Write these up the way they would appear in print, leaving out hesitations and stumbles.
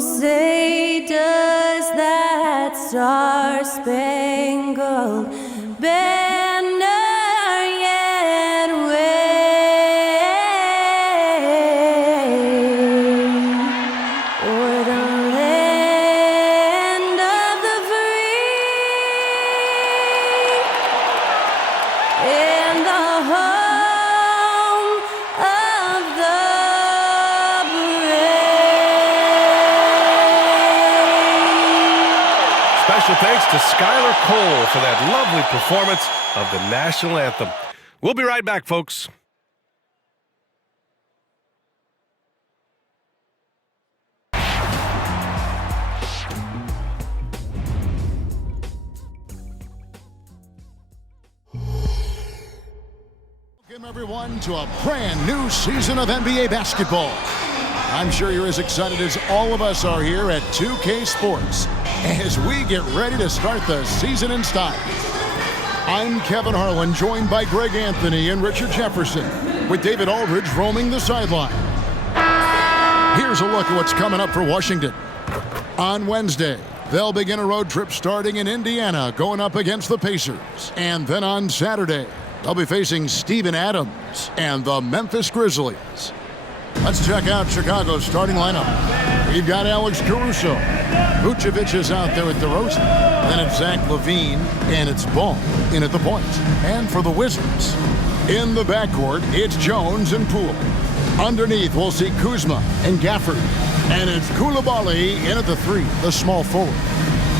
say does that star-spangled banner yet wave o'er the land of the free and the home of the brave. Special thanks to Skylar Cole for that lovely performance of the national anthem. We'll be right back, folks. Welcome, everyone, to a brand new season of NBA basketball. I'm sure you're as excited as all of us are here at 2K Sports as we get ready to start the season in style. I'm Kevin Harlan, joined by Greg Anthony and Richard Jefferson, with David Aldridge roaming the sideline. Here's a look at what's coming up for Washington. On Wednesday, they'll begin a road trip starting in Indiana, going up against the Pacers. And then on Saturday, they'll be facing Steven Adams and the Memphis Grizzlies. Let's check out Chicago's starting lineup. We've got Alex Caruso. Vucevic is out there with DeRozan. Then it's Zach LaVine, and it's Ball in at the point. And for the Wizards, in the backcourt, it's Jones and Poole. Underneath, we'll see Kuzma and Gafford. And it's Koulibaly in at the three, the small forward.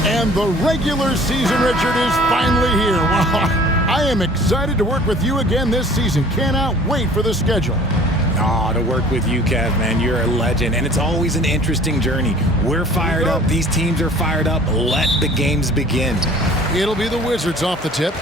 And the regular season, Richard, is finally here. Wow, I am excited to work with you again this season. Cannot wait for the schedule. Oh, to work with you, Kev, man, you're a legend, and it's always an interesting journey. We're fired up. These teams are fired up. Let the games begin. It'll be the Wizards off the tip.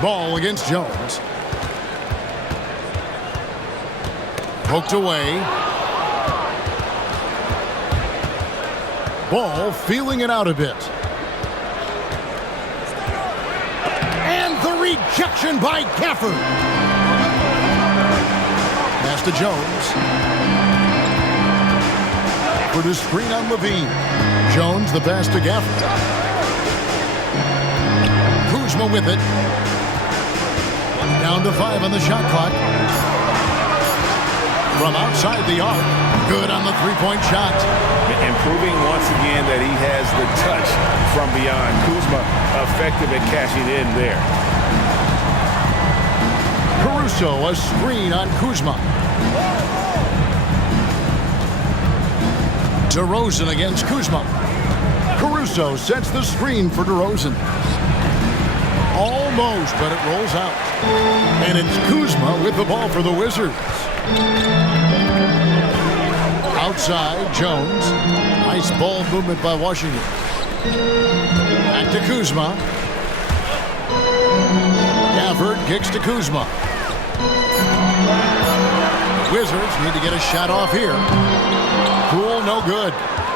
Ball against Jones. Poked away. Ball feeling it out a bit. And the rejection by Gafford. Pass to Jones. For the screen on LaVine. Jones the pass to Gafford. Kuzma with it. Down to 5 on the shot clock. From outside the arc. Good on the three-point shot. And proving once again that he has the touch from beyond. Kuzma effective at cashing in there. Caruso, a screen on Kuzma. DeRozan against Kuzma. Caruso sets the screen for DeRozan. Almost, but it rolls out. And it's Kuzma with the ball for the Wizards. Outside, Jones. Nice ball movement by Washington. Back to Kuzma. Gafford kicks to Kuzma. Wizards need to get a shot off here. Poole, no good.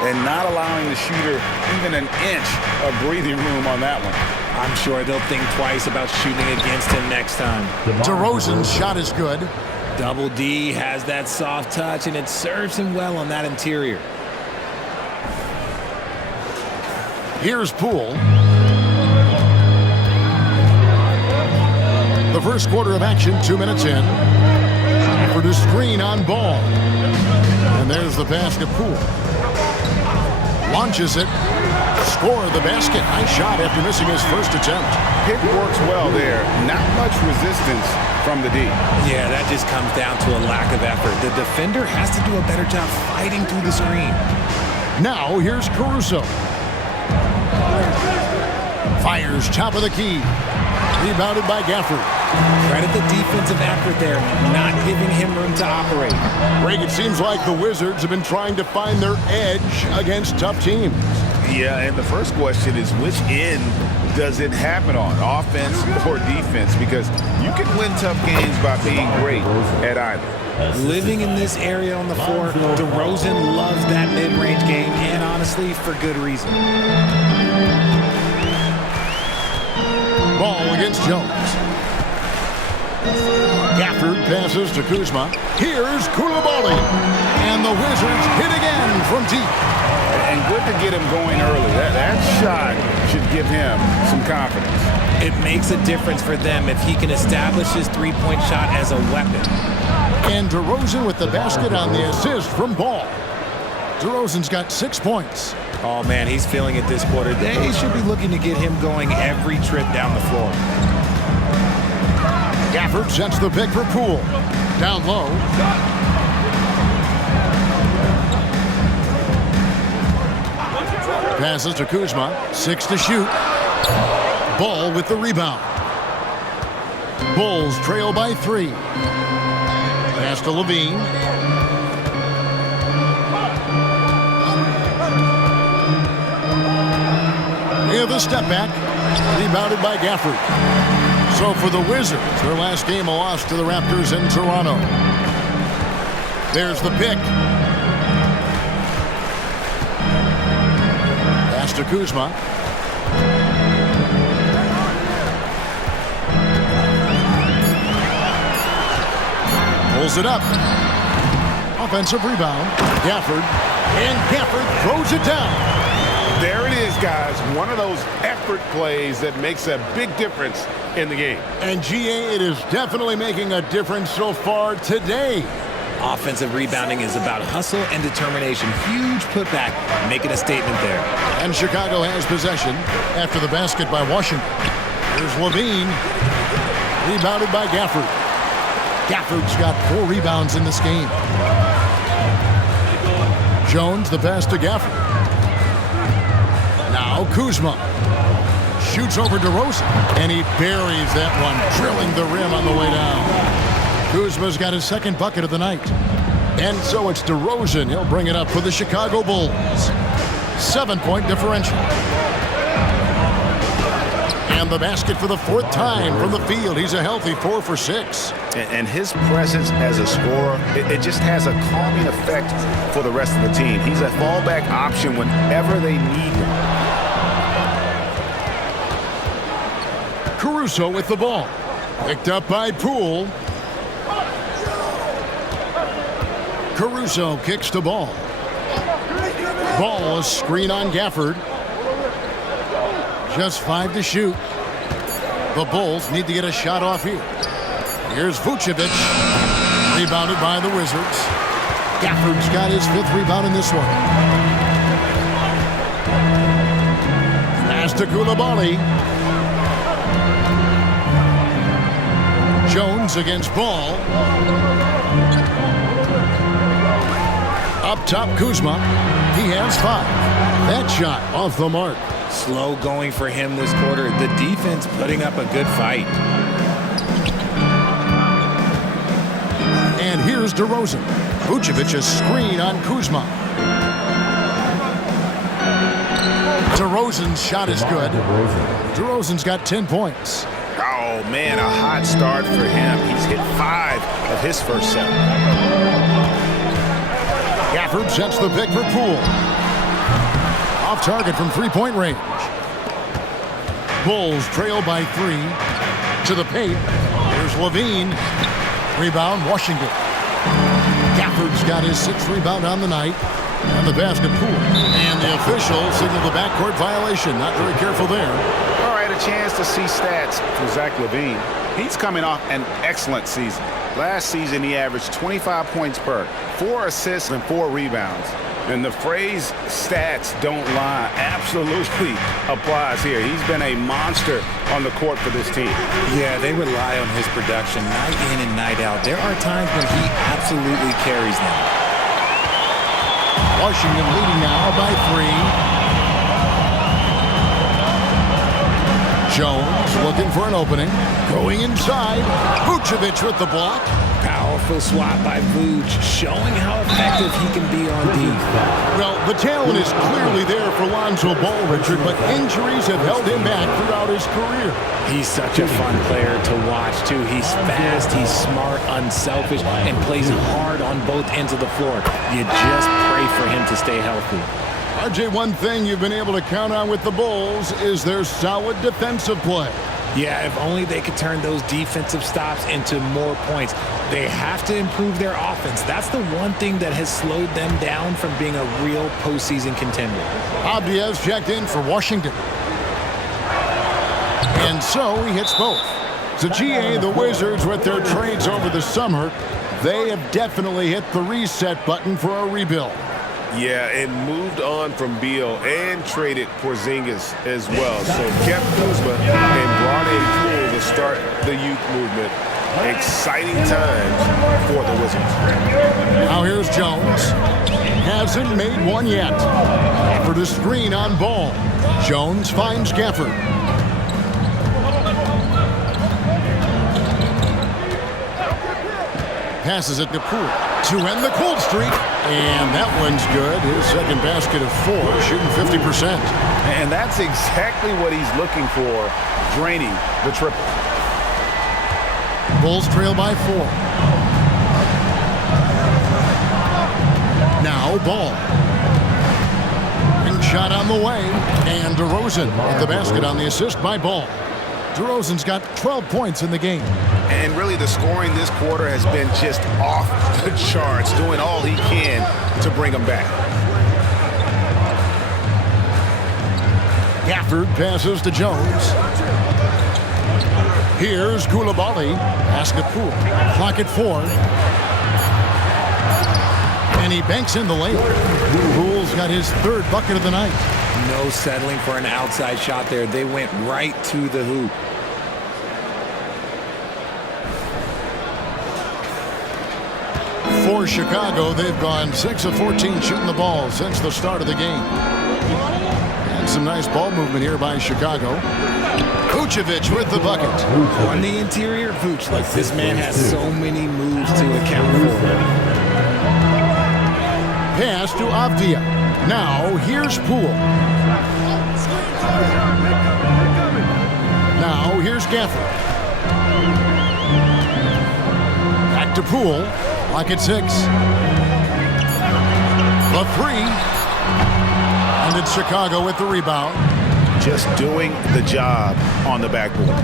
And not allowing the shooter even an inch of breathing room on that one. I'm sure they'll think twice about shooting against him next time. DeRozan's shot is good. Double D has that soft touch, and it serves him well on that interior. Here's Poole. The first quarter of action, 2 minutes in. For the screen on Ball. And there's the pass to Poole. Launches it. Score the basket. Nice shot after missing his first attempt. Pick works well there. Not much resistance from the D. Yeah, that just comes down to a lack of effort. The defender has to do a better job fighting through the screen. Now here's Caruso. Fires top of the key. Rebounded by Gafford. Credit the defensive effort there, not giving him room to operate. Greg, it seems like the Wizards have been trying to find their edge against tough teams. Yeah, and the first question is which end does it happen on, offense or defense? Because you can win tough games by being great at either. Living in this area on the floor, DeRozan loves that mid-range game, and honestly, for good reason. Ball against Jones. Gafford passes to Kuzma. Here's Koulibaly. And the Wizards hit again from deep. And good to get him going early. That shot should give him some confidence. It makes a difference for them if he can establish his three-point shot as a weapon. And DeRozan with the basket on the assist from Ball. DeRozan's got 6 points. Oh, man, he's feeling it this quarter. They should be looking to get him going every trip down the floor. Gafford sets the pick for Poole. Down low. Passes to Kuzma. 6 to shoot. Ball with the rebound. Bulls trail by 3. Pass to Levine. With a step back. Rebounded by Gafford. So for the Wizards, their last game a loss to the Raptors in Toronto. There's the pick. Pass to Kuzma. Pulls it up. Offensive rebound. Gafford. And Gafford throws it down. There it is, guys. One of those effort plays that makes a big difference in the game. And GA, it is definitely making a difference so far today. Offensive rebounding is about hustle and determination. Huge putback, making a statement there. And Chicago has possession after the basket by Washington. Here's Levine. Rebounded by Gafford. Gafford's got 4 rebounds in this game. Jones, the pass to Gafford. Now Kuzma. Shoots over DeRozan. And he buries that one, drilling the rim on the way down. Kuzma's got his second bucket of the night. And so it's DeRozan. He'll bring it up for the Chicago Bulls. 7-point differential. And the basket for the 4th time from the field. He's a healthy 4 for 6. And his presence as a scorer, it just has a calming effect for the rest of the team. He's a fallback option whenever they need him. Caruso with the ball. Picked up by Poole. Caruso kicks to Ball. Ball, a screen on Gafford. Just 5 to shoot. The Bulls need to get a shot off here. Here's Vucevic. Rebounded by the Wizards. Gafford's got his 5th rebound in this one. Pass to Koulibaly. Jones against Ball. Up top, Kuzma. He has 5. That shot off the mark. Slow going for him this quarter. The defense putting up a good fight. And here's DeRozan. Vucevic a screen on Kuzma. DeRozan's shot is good. DeRozan's got 10 points. Oh, man, a hot start for him. He's hit 5 of his first 7. Gafford sets the pick for Poole. Off target from 3-point range. Bulls trail by 3. To the paint. Here's Levine. Rebound, Washington. Gafford's got his 6th rebound on the night. And the basket, Poole. And the official signaled the backcourt violation. Not very careful there. All right, a chance to see stats for Zach LaVine. He's coming off an excellent season. Last season, he averaged 25 points per, 4 assists, and 4 rebounds. And the phrase stats don't lie absolutely applies here. He's been a monster on the court for this team. Yeah, they rely on his production night in and night out. There are times when he absolutely carries them. Washington leading now by 3. Jones looking for an opening. Going inside. Vucevic with the block. Powerful swat by Vooch, showing how effective he can be on D. Well, the talent is clearly there for Lonzo Ball, Richard, but injuries have held him back throughout his career. He's such a fun player to watch, too. He's fast, he's smart, unselfish, and plays hard on both ends of the floor. You just pray for him to stay healthy. RJ, one thing you've been able to count on with the Bulls is their solid defensive play. Yeah, if only they could turn those defensive stops into more points. They have to improve their offense. That's the one thing that has slowed them down from being a real postseason contender. Abdias checked in for Washington. And so he hits both. So GA, the Wizards, with their trades over the summer, they have definitely hit the reset button for a rebuild. Yeah, and moved on from Beal and traded Porzingis as well. So kept Kuzma and brought in Poole to start the youth movement. Exciting times for the Wizards. Now here's Jones. Hasn't made one yet. For the screen on Ball. Jones finds Gafford. Passes it to Poole to end the cold streak. And that one's good. His second basket of 4, shooting 50%. And that's exactly what he's looking for, draining the triple. Bulls trail by 4. Now Ball. And shot on the way. And DeRozan with the basket on the assist by Ball. DeRozan's got 12 points in the game. And really the scoring this quarter has been just off the charts, doing all he can to bring them back. Gafford passes to Jones. Here's Koulibaly. Pass to Poole. Clock at 4. And he banks in the layup. Poole's got his 3rd bucket of the night. No settling for an outside shot there. They went right to the hoop. For Chicago, they've gone 6 of 14 shooting the ball since the start of the game. And some nice ball movement here by Chicago. Vucevic with the bucket. On the interior, Vuce, like this man has so many moves to account for. Pass to Avdia. Now here's Poole. Now here's Gafford. Back to Poole. Lock at 6. The 3. And it's Chicago with the rebound. Just doing the job on the backboard.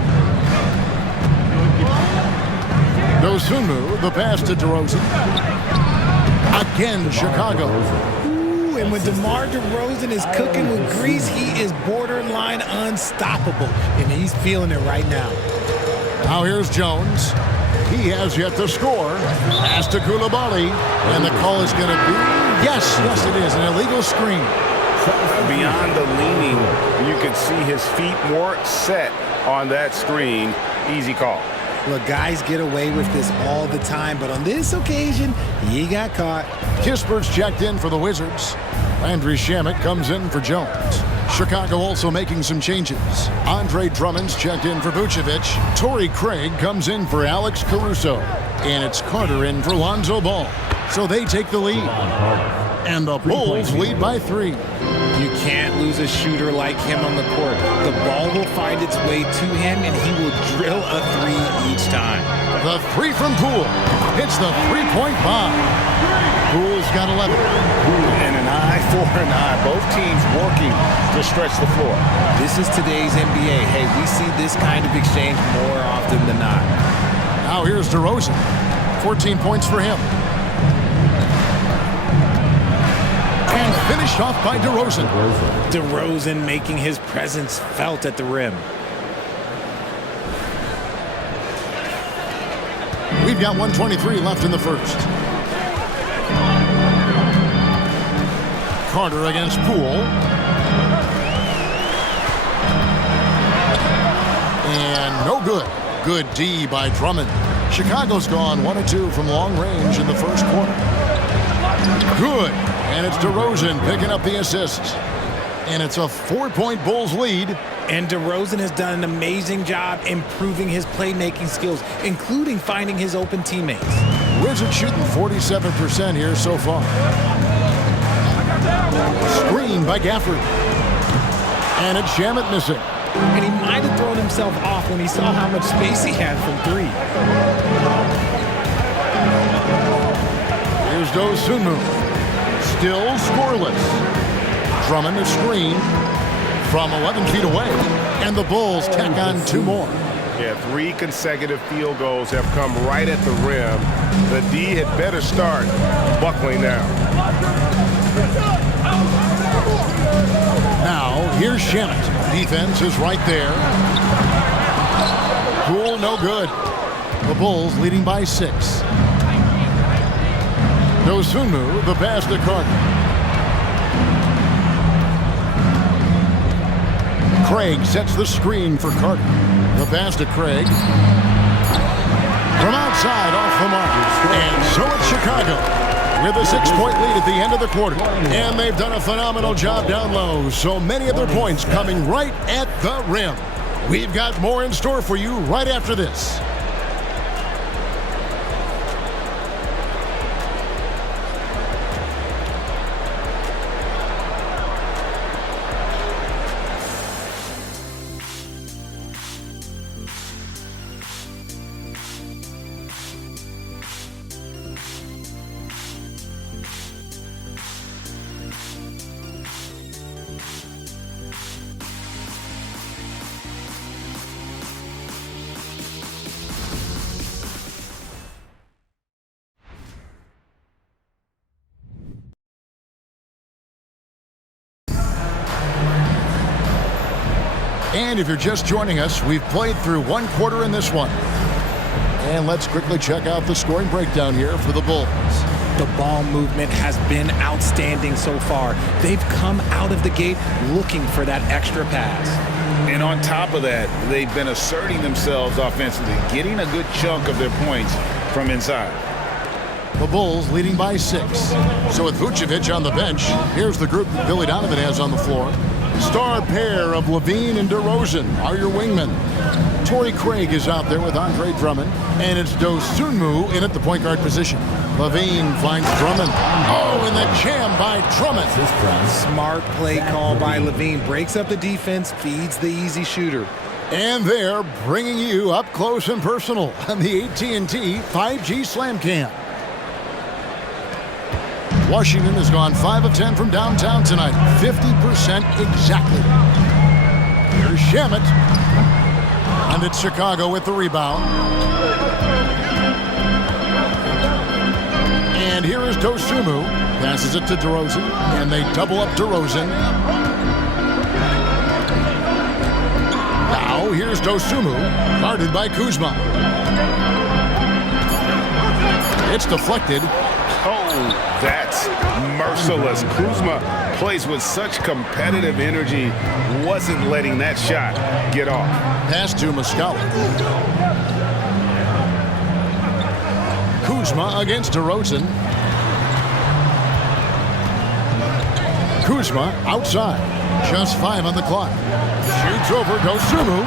Dosunmu, the pass to DeRozan. Again, Chicago. Ooh, and when DeMar DeRozan is cooking with grease, he is borderline unstoppable. And he's feeling it right now. Now here's Jones. He has yet to score. Pass to Koulibaly. And the call is going to be, yes, it is, an illegal screen. Beyond the leaning, you can see his feet more set on that screen. Easy call. Look, guys get away with this all the time, but on this occasion, he got caught. Kispert's checked in for the Wizards. Landry Shamet comes in for Jones. Chicago also making some changes. Andre Drummond's checked in for Vucevic. Torrey Craig comes in for Alex Caruso. And it's Carter in for Lonzo Ball. So they take the lead. And the Bulls lead by 3. You can't lose a shooter like him on the court. The ball will find its way to him, and he will drill a 3 each time. The 3 from Poole. Hits the 3-point bomb. Poole's got 11. And an eye for an eye. Both teams working to stretch the floor. This is today's NBA. Hey, we see this kind of exchange more often than not. Now here's DeRozan. 14 points for him. And finished off by DeRozan. DeRozan making his presence felt at the rim. We've got 1:23 left in the first. Carter against Poole. And no good. Good D by Drummond. Chicago's gone 1 of 2 from long range in the first quarter. Good. And it's DeRozan picking up the assist. And it's a 4-point Bulls lead. And DeRozan has done an amazing job improving his playmaking skills, including finding his open teammates. Wizards shooting 47% here so far. Screen by Gafford. And it's Shamet missing. And he might have thrown himself off when he saw how much space he had from 3. Here's Dosunmu. Still scoreless. Drummond a screen from 11 feet away, and the Bulls tack on 2 more. Yeah, 3 consecutive field goals have come right at the rim. The D had better start buckling down. Now, here's Shamit. Defense is right there. Cool, no good. The Bulls leading by 6. Dosunmu, the pass to Carter. Craig sets the screen for Carter. The pass to Craig. From outside, off the mark. And so it's Chicago with a 6-point lead at the end of the quarter. And they've done a phenomenal job down low. So many of their points coming right at the rim. We've got more in store for you right after this. And if you're just joining us, we've played through 1 quarter in this one. And let's quickly check out the scoring breakdown here for the Bulls. The ball movement has been outstanding so far. They've come out of the gate looking for that extra pass. And on top of that, they've been asserting themselves offensively, getting a good chunk of their points from inside. The Bulls leading by 6. So with Vucevic on the bench, here's the group that Billy Donovan has on the floor. Star pair of Levine and DeRozan are your wingmen. Torrey Craig is out there with Andre Drummond, and it's Dosunmu in at the point guard position. Levine finds Drummond. Oh, and the jam by Drummond. Smart play call by Levine. Breaks up the defense, feeds the easy shooter. And they're bringing you up close and personal on the AT&T 5G Slam Cam. Washington has gone 5 of 10 from downtown tonight. 50% exactly. Here's Shamit. And it's Chicago with the rebound. And here is Dosunmu. Passes it to DeRozan. And they double up DeRozan. Now here's Dosunmu. Guarded by Kuzma. It's deflected. Oh, that's merciless. Kuzma plays with such competitive energy, wasn't letting that shot get off. Pass to MACAU. Kuzma against DeRozan. Kuzma outside. Just 5 on the clock. Shoots over Dosunmu.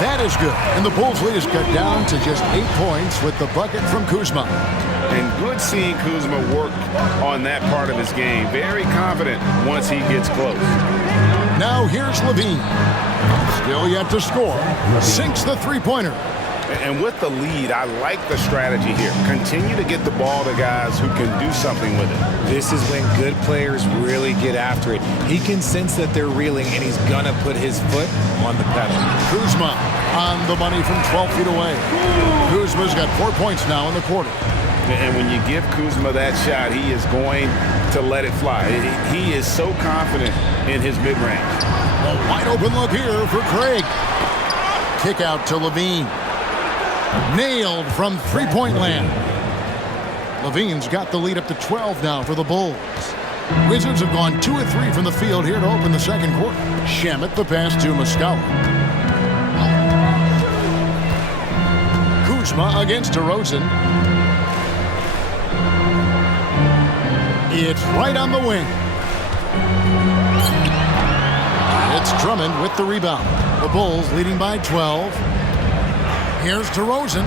That is good. And the Bulls lead is cut down to just 8 points with the bucket from Kuzma. And good seeing Kuzma work on that part of his game. Very confident once he gets close. Now here's Levine. Still yet to score. Sinks the three-pointer. And with the lead, I like the strategy here. Continue to get the ball to guys who can do something with it. This is when good players really get after it. He can sense that they're reeling, and he's going to put his foot on the pedal. Kuzma on the money from 12 feet away. Kuzma's got 4 points now in the quarter. And when you give Kuzma that shot, he is going to let it fly. He is so confident in his mid-range. A wide open look here for Craig. Kick out to Levine. Nailed from three-point land. Levine's got the lead up to 12 now for the Bulls. Wizards have gone 2 of 3 from the field here to open the second quarter. Shamit the pass to MACAU. Kuzma against DeRozan. It's right on the wing. It's Drummond with the rebound. The Bulls leading by 12. Here's DeRozan.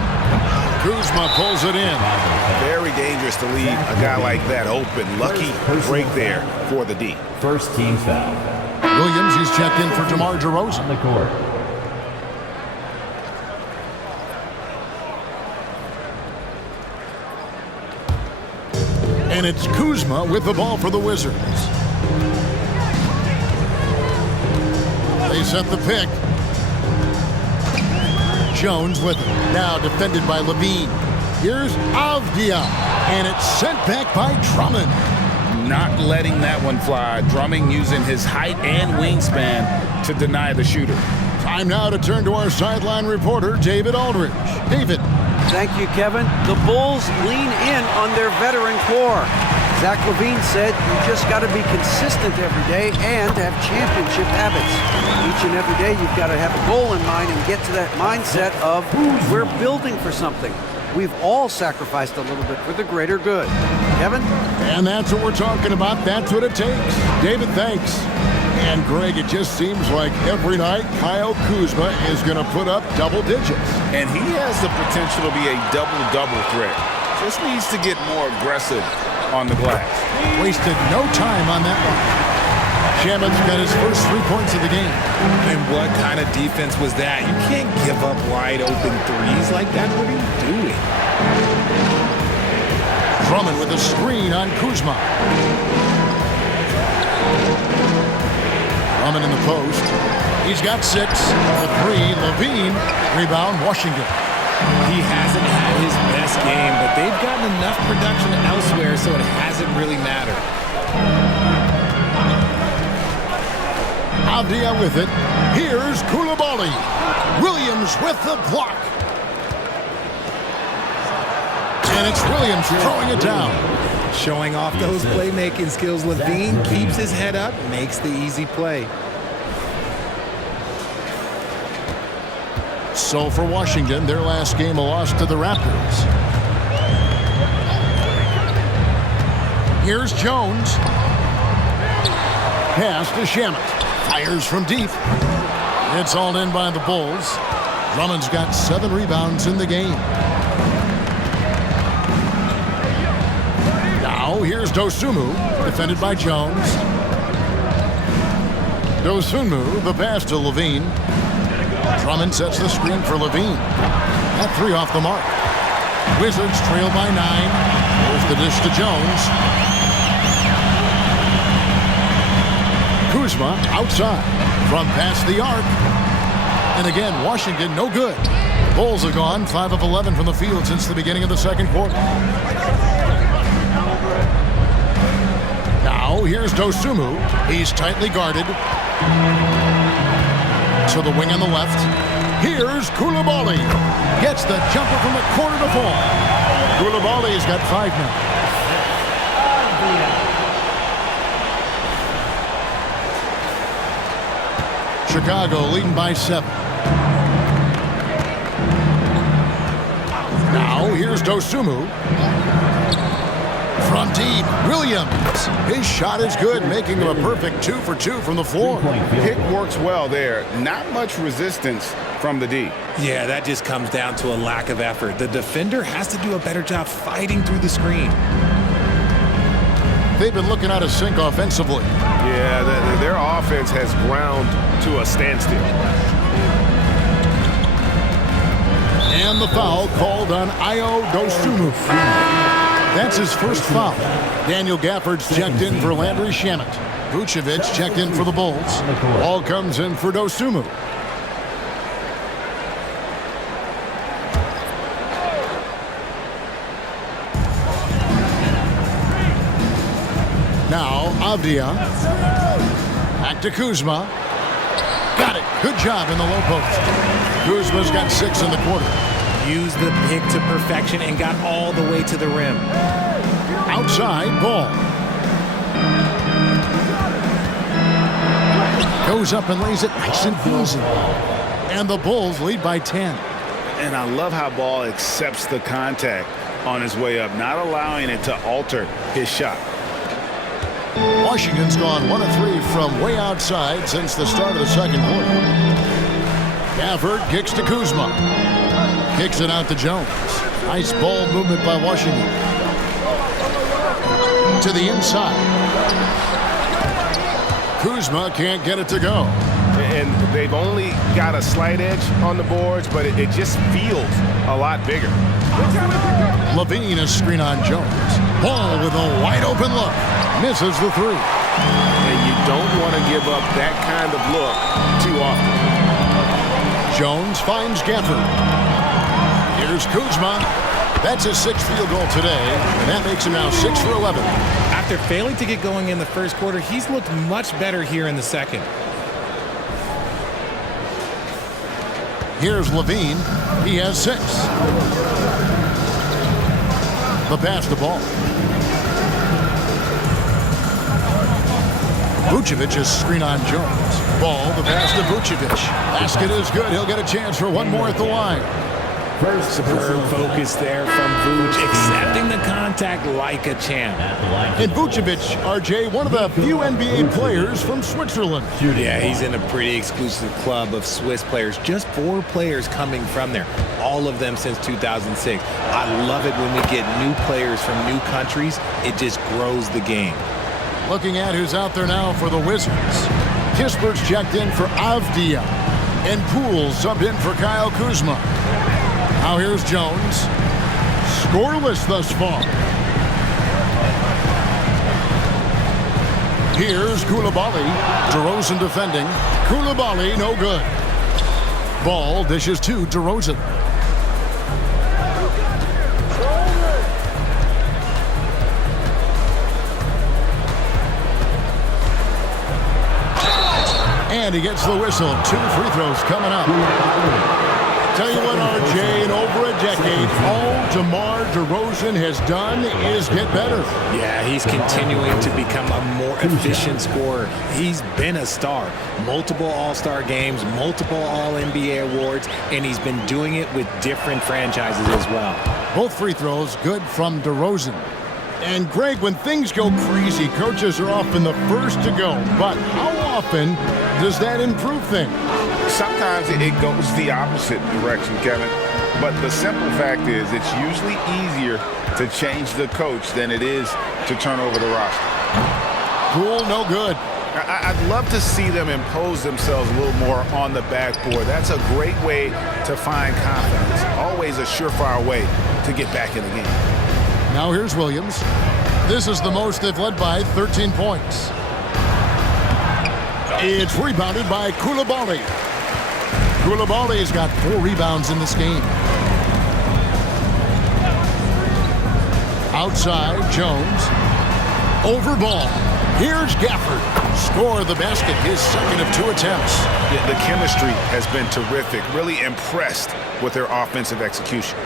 Kuzma pulls it in. Very dangerous to leave a guy like that open. Lucky break there for the D. First team foul. Williams, he's checked in for DeMar DeRozan. On the court. And it's Kuzma with the ball for the Wizards. They set the pick. Jones with it. Now defended by Levine. Here's Avdia. And it's sent back by Drummond. Not letting that one fly. Drummond using his height and wingspan to deny the shooter. Time now to turn to our sideline reporter, David Aldridge. David. Thank you, Kevin. The Bulls lean in on their veteran core. Zach LaVine said you just got to be consistent every day and have championship habits. Each and every day you've got to have a goal in mind and get to that mindset of we're building for something. We've all sacrificed a little bit for the greater good. Kevin? And that's what we're talking about. That's what it takes. David, thanks. And Greg, it just seems like every night Kyle Kuzma is going to put up double digits. And he has the potential to be a double-double threat. Just needs to get more aggressive on the glass. Wasted no time on that one. Shaman's got his first 3 points of the game. And what kind of defense was that? You can't give up wide open threes like that. What are you doing? Drummond with a screen on Kuzma. Drummond in the post. He's got 6. The 3, Levine. Rebound, Washington. He hasn't had his best game, but they've gotten enough production elsewhere, so it hasn't really mattered. Avdia with it. Here's Koulibaly. Williams with the block. And it's Williams throwing it down. Showing off those playmaking skills, Levine keeps his head up, makes the easy play. So for Washington, their last game a loss to the Raptors. Here's Jones. Pass to Shamet. Fires from deep. It's all in by the Bulls. Drummond's got 7 rebounds in the game. Now here's Dosunmu, defended by Jones. Dosunmu, the pass to Levine. Drummond sets the screen for Levine. That 3 off the mark. Wizards trail by 9. There's the dish to Jones. Kuzma outside from past the arc. And again, Washington no good. Bulls have gone 5 of 11 from the field since the beginning of the second quarter. Now here's Dosunmu. He's tightly guarded. To the wing on the left. Here's Koulibaly. Gets the jumper from the corner to fall. Koulibaly's got 5 now. Chicago leading by 7. Now here's Dosunmu. From deep, Williams. His shot is good, making him a perfect 2 for 2 from the floor. Pick works well there. Not much resistance from the D. Yeah, that just comes down to a lack of effort. The defender has to do a better job fighting through the screen. They've been looking out of sync offensively. Yeah, their offense has ground to a standstill. And the foul called on Ayo Dosunmu. That's his first foul. Daniel Gafford's checked in for Landry Shamet. Vucevic checked in for the Bulls. Ball comes in for Dosunmu. Now Avdia. Back to Kuzma. Got it. Good job in the low post. Kuzma's got 6 in the quarter. Used the pick to perfection and got all the way to the rim. Outside ball. Goes up and lays it nice and easy. And the Bulls lead by 10. And I love how Ball accepts the contact on his way up, not allowing it to alter his shot. Washington's gone 1 of 3 from way outside since the start of the second quarter. Gafford kicks to Kuzma. Kicks it out to Jones. Nice ball movement by Washington. To the inside. Kuzma can't get it to go. And they've only got a slight edge on the boards, but it just feels a lot bigger. Levine a screen on Jones. Ball with a wide open look. Misses the 3. And you don't want to give up that kind of look too often. Jones finds Gafford. Here's Kuzma. That's his 6th field goal today, and that makes him now 6 for 11. After failing to get going in the first quarter, he's looked much better here in the second. Here's Levine. He has 6. The pass to Ball. Vucevic is screen on Jones. Ball, the pass to Vucevic. Basket is good. He'll get a chance for one more at the line. Superb focus there from Vuce, accepting the contact like a champ. And Vucevic, RJ, one of the few NBA players from Switzerland. Yeah, he's in a pretty exclusive club of Swiss players. Just 4 players coming from there, all of them since 2006. I love it when we get new players from new countries. It just grows the game. Looking at who's out there now for the Wizards. Kispert's checked in for Avdia. And Poole subbed in for Kyle Kuzma. Now here's Jones. Scoreless thus far. Here's Koulibaly. DeRozan defending. Koulibaly, no good. Ball dishes to DeRozan. And he gets the whistle. 2 free throws coming up. Tell you what, RJ, in over a decade, all DeMar DeRozan has done is get better. Yeah, he's continuing to become a more efficient scorer. He's been a star. Multiple All-Star games, multiple All-NBA awards, and he's been doing it with different franchises as well. Both free throws good from DeRozan. And Greg, when things go crazy, coaches are often the first to go. But how often does that improve things? Sometimes it goes the opposite direction, Kevin. But the simple fact is it's usually easier to change the coach than it is to turn over the roster. Poole, no good. I'd love to see them impose themselves a little more on the backboard. That's a great way to find confidence. Always a surefire way to get back in the game. Now here's Williams. This is the most they've led by 13 points. It's rebounded by Koulibaly. Koulibaly's got 4 rebounds in this game. Outside, Jones. Over Ball. Here's Gafford. Score the basket, his second of 2 attempts. Yeah, the chemistry has been terrific. Really impressed with their offensive execution.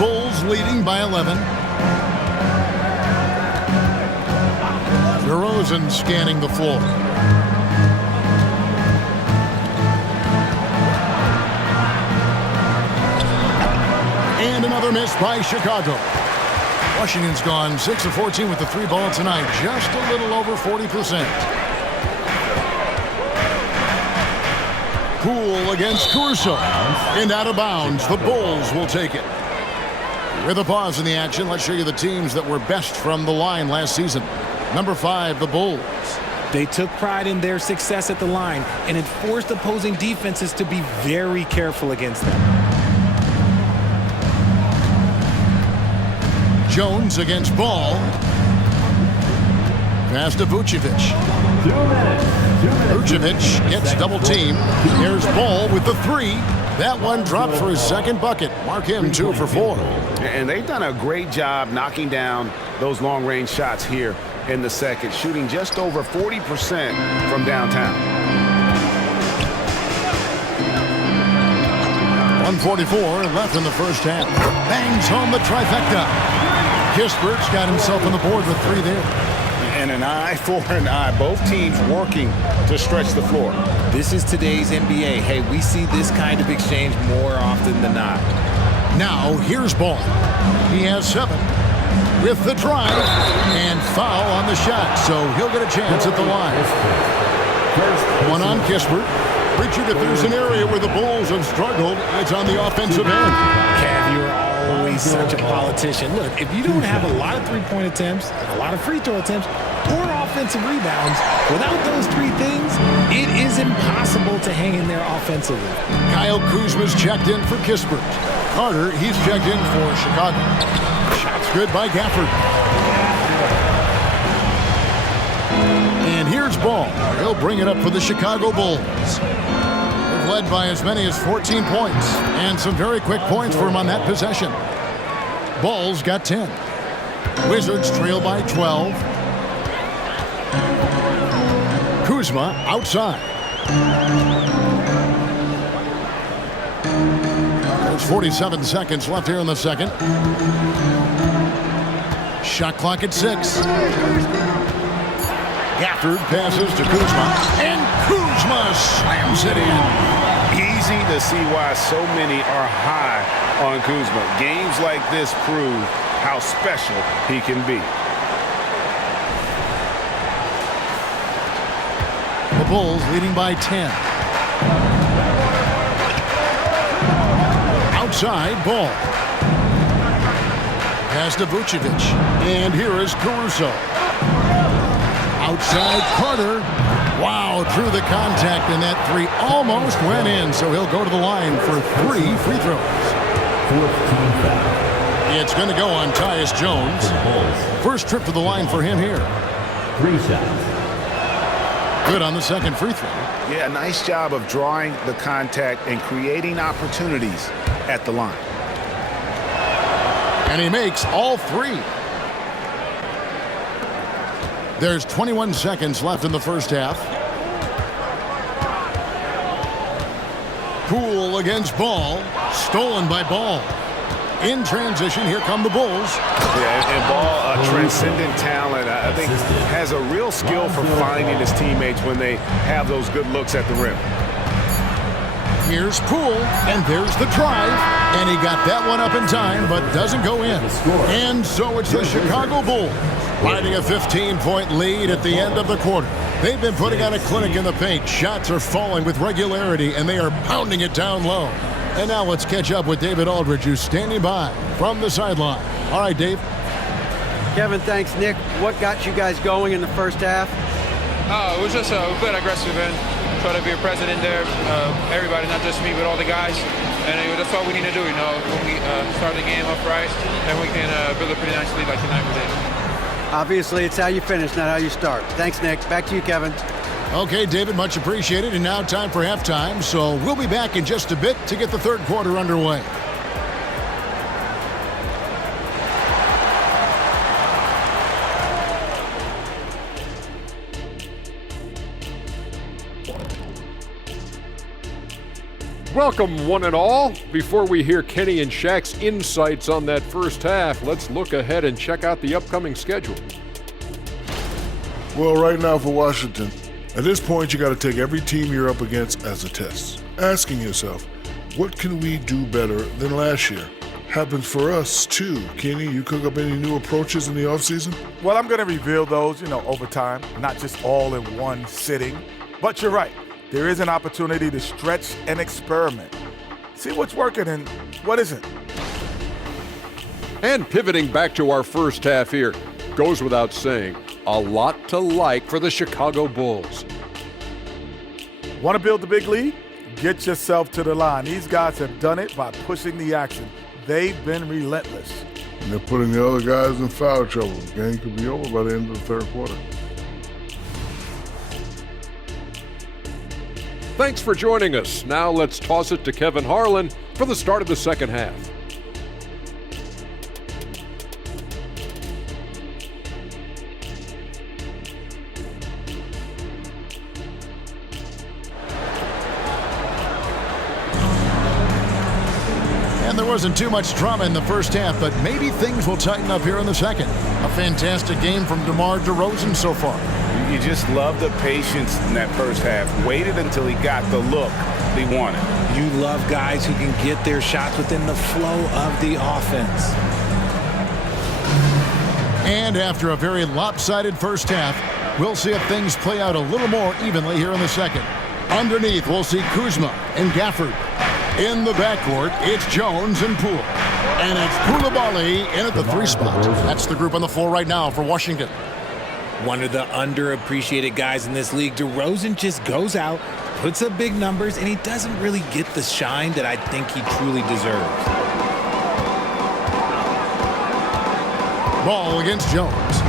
Bulls leading by 11. DeRozan scanning the floor. And another miss by Chicago. Washington's gone 6 of 14 with the 3 ball tonight, just a little over 40%. Poole against Corso. And out of bounds, the Bulls will take it. With a pause in the action, let's show you the teams that were best from the line last season. Number 5, the Bulls. They took pride in their success at the line, and it forced opposing defenses to be very careful against them. Jones against Ball. Pass to Vucevic. Vucevic gets double teamed. Here's Ball with the 3. That one dropped for his second bucket. Mark him 2 for 4. And they've done a great job knocking down those long-range shots here in the second, shooting just over 40% from downtown. 1:44 left in the first half. Bangs home the trifecta. Kispert's got himself on the board with 3 there. And an eye for an eye. Both teams working to stretch the floor. This is today's NBA. Hey, we see this kind of exchange more often than not. Now, here's Ball. He has 7 with the drive and foul on the shot, so he'll get a chance at the line. One on Kispert. Richard, if there's an area where the Bulls have struggled, it's on the offensive end. Cav, you're always such a politician. Look, if you don't have a lot of three-point attempts, a lot of free throw attempts, or offensive rebounds, without those 3 things, it is impossible to hang in there offensively. Kyle Kuzma's checked in for Kispert. Carter, he's checked in for Chicago. good by Gafford. And here's Ball. He'll bring it up for the Chicago Bulls. They've led by as many as 14 points, and some very quick points for him on that possession. Bulls got 10. Wizards trail by 12. Kuzma outside. There's 47 seconds left here in the second. Shot clock at 6. Gafford passes to Kuzma, and Kuzma slams it in. Easy to see why so many are high on Kuzma. Games like this prove how special he can be. The Bulls leading by 10. Outside, Ball. Pass to Vucevic. And here is Caruso. Outside, Carter. Wow, through the contact, and that three almost went in, so he'll go to the line for 3 free throws. It's going to go on Tyus Jones. First trip to the line for him here. 3 shots. Good on the second free throw. Yeah, nice job of drawing the contact and creating opportunities at the line. And he makes all 3. There's 21 seconds left in the first half. Poole against Ball. Stolen by Ball. In transition, here come the Bulls. Yeah, and Ball, a transcendent talent. I think has a real skill for finding his teammates when they have those good looks at the rim. Here's Poole, and there's the drive. And he got that one up in time, but doesn't go in. And so it's the Chicago Bulls riding a 15-point lead at the end of the quarter. They've been putting on a clinic in the paint. Shots are falling with regularity, and they are pounding it down low. And now let's catch up with David Aldridge, who's standing by from the sideline. All right, Dave. Kevin, thanks, Nick. What got you guys going in the first half? It was just a bit aggressive and try to be a president there. Everybody, not just me, but all the guys. And that's all we need to do, you know. When we start the game up right, then we can build a pretty nice lead like tonight we did. Obviously, it's how you finish, not how you start. Thanks, Nick. Back to you, Kevin. Okay, David, much appreciated. And now time for halftime. So we'll be back in just a bit to get the third quarter underway. Welcome, one and all. Before we hear Kenny and Shaq's insights on that first half, let's look ahead and check out the upcoming schedule. Well, right now for Washington, at this point you got to take every team you're up against as a test, asking yourself, what can we do better than last year? Happens for us too. Kenny, you cook up any new approaches in the offseason? Well, I'm going to reveal those, over time, not just all in one sitting. But you're right. There is an opportunity to stretch and experiment. See what's working and what isn't. And pivoting back to our first half here, goes without saying, a lot to like for the Chicago Bulls. Want to build the big lead? Get yourself to the line. These guys have done it by pushing the action. They've been relentless. And they're putting the other guys in foul trouble. The game could be over by the end of the third quarter. Thanks for joining us. Now let's toss it to Kevin Harlan for the start of the second half. And there wasn't too much drama in the first half, but maybe things will tighten up here in the second. A fantastic game from DeMar DeRozan so far. You just love the patience in that first half. Waited until he got the look he wanted. You love guys who can get their shots within the flow of the offense. And after a very lopsided first half, we'll see if things play out a little more evenly here in the second. Underneath, we'll see Kuzma and Gafford. In the backcourt, it's Jones and Poole. And it's Koulibaly in at the 3 spot. That's the group on the floor right now for Washington. One of the underappreciated guys in this league. DeRozan just goes out, puts up big numbers, and he doesn't really get the shine that I think he truly deserves. Ball against Jones.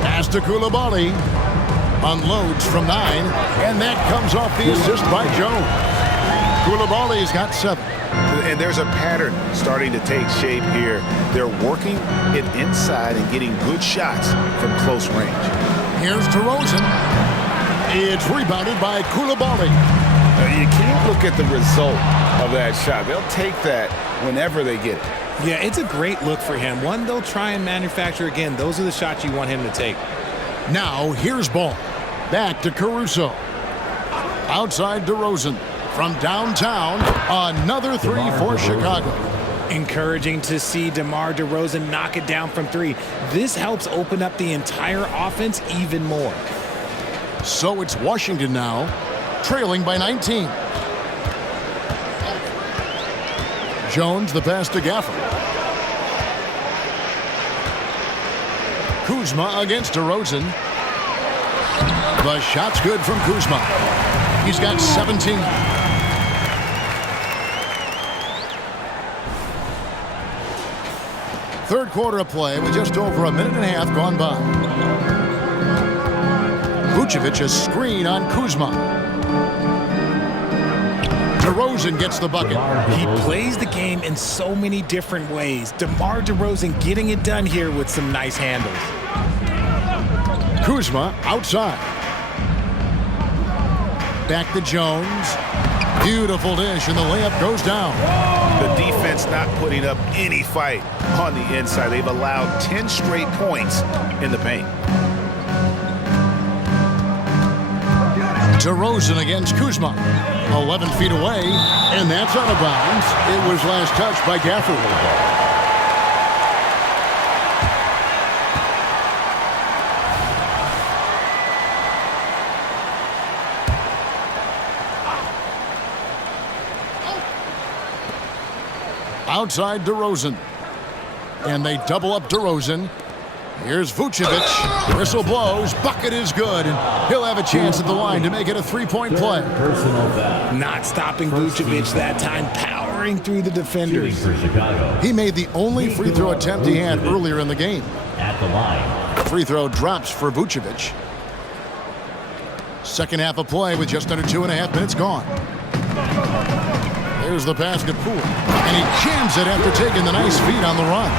Pass to Koulibaly. Unloads from 9, and that comes off the assist by Jones. Koulibaly's got 7. And there's a pattern starting to take shape here. They're working it inside and getting good shots from close range. Here's DeRozan. It's rebounded by Koulibaly. You can't look at the result of that shot. They'll take that whenever they get it. Yeah, it's a great look for him. One they'll try and manufacture again. Those are the shots you want him to take. Now here's ball. Back to Caruso. Outside DeRozan. From downtown, another 3 for Chicago. Encouraging to see DeMar DeRozan knock it down from 3. This helps open up the entire offense even more. So it's Washington now, trailing by 19. Jones, the pass to Gafford. Kuzma against DeRozan. The shot's good from Kuzma. He's got 17. Third quarter of play with just over a minute and a half gone by. Vucevic a screen on Kuzma. DeRozan gets the bucket. He plays the game in so many different ways. DeMar DeRozan getting it done here with some nice handles. Kuzma outside. Back to Jones. Beautiful dish, and the layup goes down. The defense not putting up any fight on the inside. They've allowed 10 straight points in the paint. DeRozan against Kuzma. 11 feet away, and that's out of bounds. It was last touched by Gafford. Outside DeRozan. And they double up DeRozan. Here's Vucevic. Whistle blows. Bucket is good. And he'll have a chance at the line to make it a 3-point play. Not stopping Vucevic that time, powering through the defenders. He made the only free throw attempt he had earlier in the game. At the line. Free throw drops for Vucevic. Second half of play with just under 2.5 minutes gone. There's the pass to Poole. And he jams it after taking the nice feed on the run.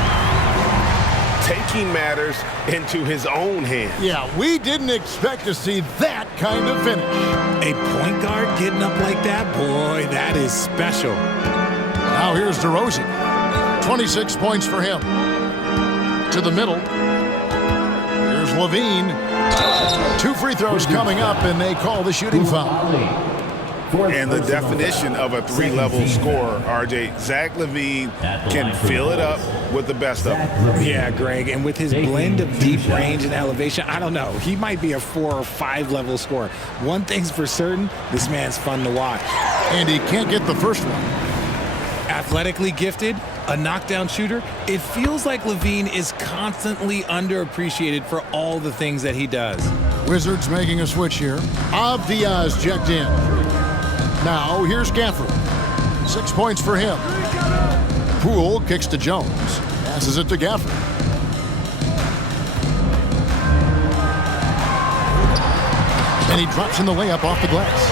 Taking matters into his own hands. Yeah, we didn't expect to see that kind of finish. A point guard getting up like that, boy, that is special. Now here's DeRozan. 26 points for him. To the middle. Here's Levine. 2 free throws coming up, and they call the shooting foul. And the definition of a 3-level scorer, RJ, Zach LaVine can fill it up with the best of them. Yeah, Greg, and with his blend of deep range and elevation, I don't know. He might be a 4 or 5 level scorer. One thing's for certain, this man's fun to watch. And he can't get the first one. Athletically gifted, a knockdown shooter, it feels like LaVine is constantly underappreciated for all the things that he does. Wizards making a switch here. Avdia's checked in. Now, here's Gafford. 6 points for him. Poole kicks to Jones. Passes it to Gafford. And he drops in the layup off the glass.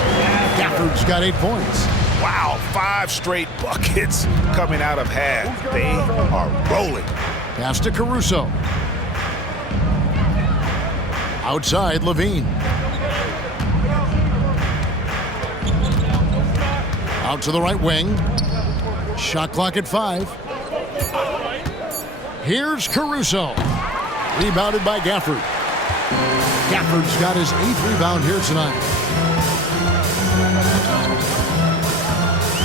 Gafford's got 8 points. Wow, 5 straight buckets coming out of half. They are rolling. Pass to Caruso. Outside, Levine. Out to the right wing. Shot clock at 5. Here's Caruso. Rebounded by Gafford. Gafford's got his 8th rebound here tonight.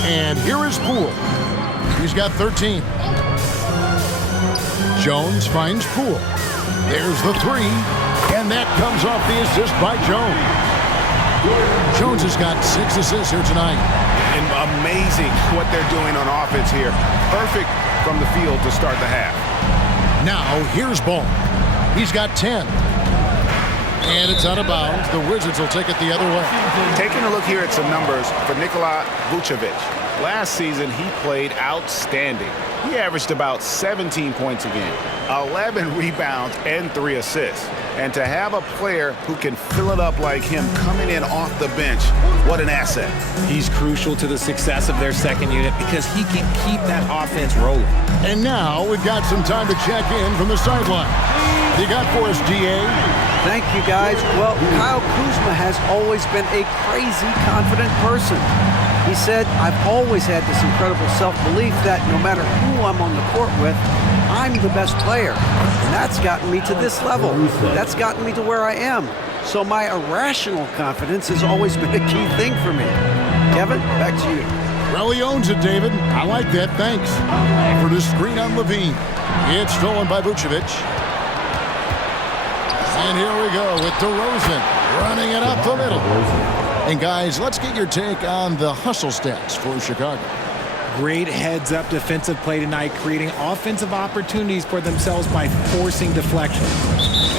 And here is Poole. He's got 13. Jones finds Poole. There's the 3. And that comes off the assist by Jones. Jones has got 6 assists here tonight. And amazing what they're doing on offense here. Perfect from the field to start the half. Now, here's Ball. He's got 10. And it's out of bounds. The Wizards will take it the other way. Taking a look here at some numbers for Nikola Vucevic. Last season, he played outstanding. He averaged about 17 points a game, 11 rebounds, and 3 assists. And to have a player who can fill it up like him coming in off the bench, what an asset. He's crucial to the success of their second unit because he can keep that offense rolling. And now we've got some time to check in from the sideline. What you got for us, DA? Thank you, guys. Well, Kyle Kuzma has always been a crazy confident person. He said, I've always had this incredible self-belief that no matter who I'm on the court with, I'm the best player. And that's gotten me to this level. That's gotten me to where I am. So my irrational confidence has always been a key thing for me. Kevin, back to you. Well, he owns it, David. I like that. Thanks. For the screen on Levine. It's stolen by Vucevic. And here we go with DeRozan running it up the middle. And guys, let's get your take on the hustle stats for Chicago. Great heads-up defensive play tonight, creating offensive opportunities for themselves by forcing deflection.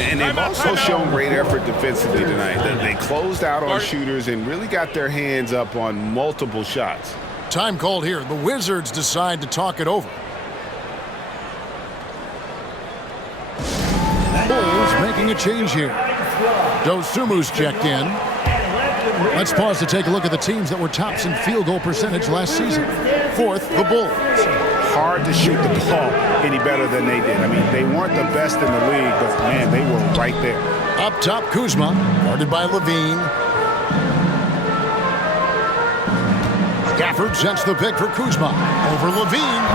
And they've also shown great effort defensively tonight. They closed out on shooters and really got their hands up on multiple shots. Time called here. The Wizards decide to talk it over. Bulls making a change here. Dosumu's checked in. Let's pause to take a look at the teams that were tops in field goal percentage last season. Fourth, the Bulls. Hard to shoot the ball any better than they did. I mean, they weren't the best in the league, but, man, they were right there. Up top, Kuzma, guarded by Levine. Gafford sets the pick for Kuzma. Over Levine.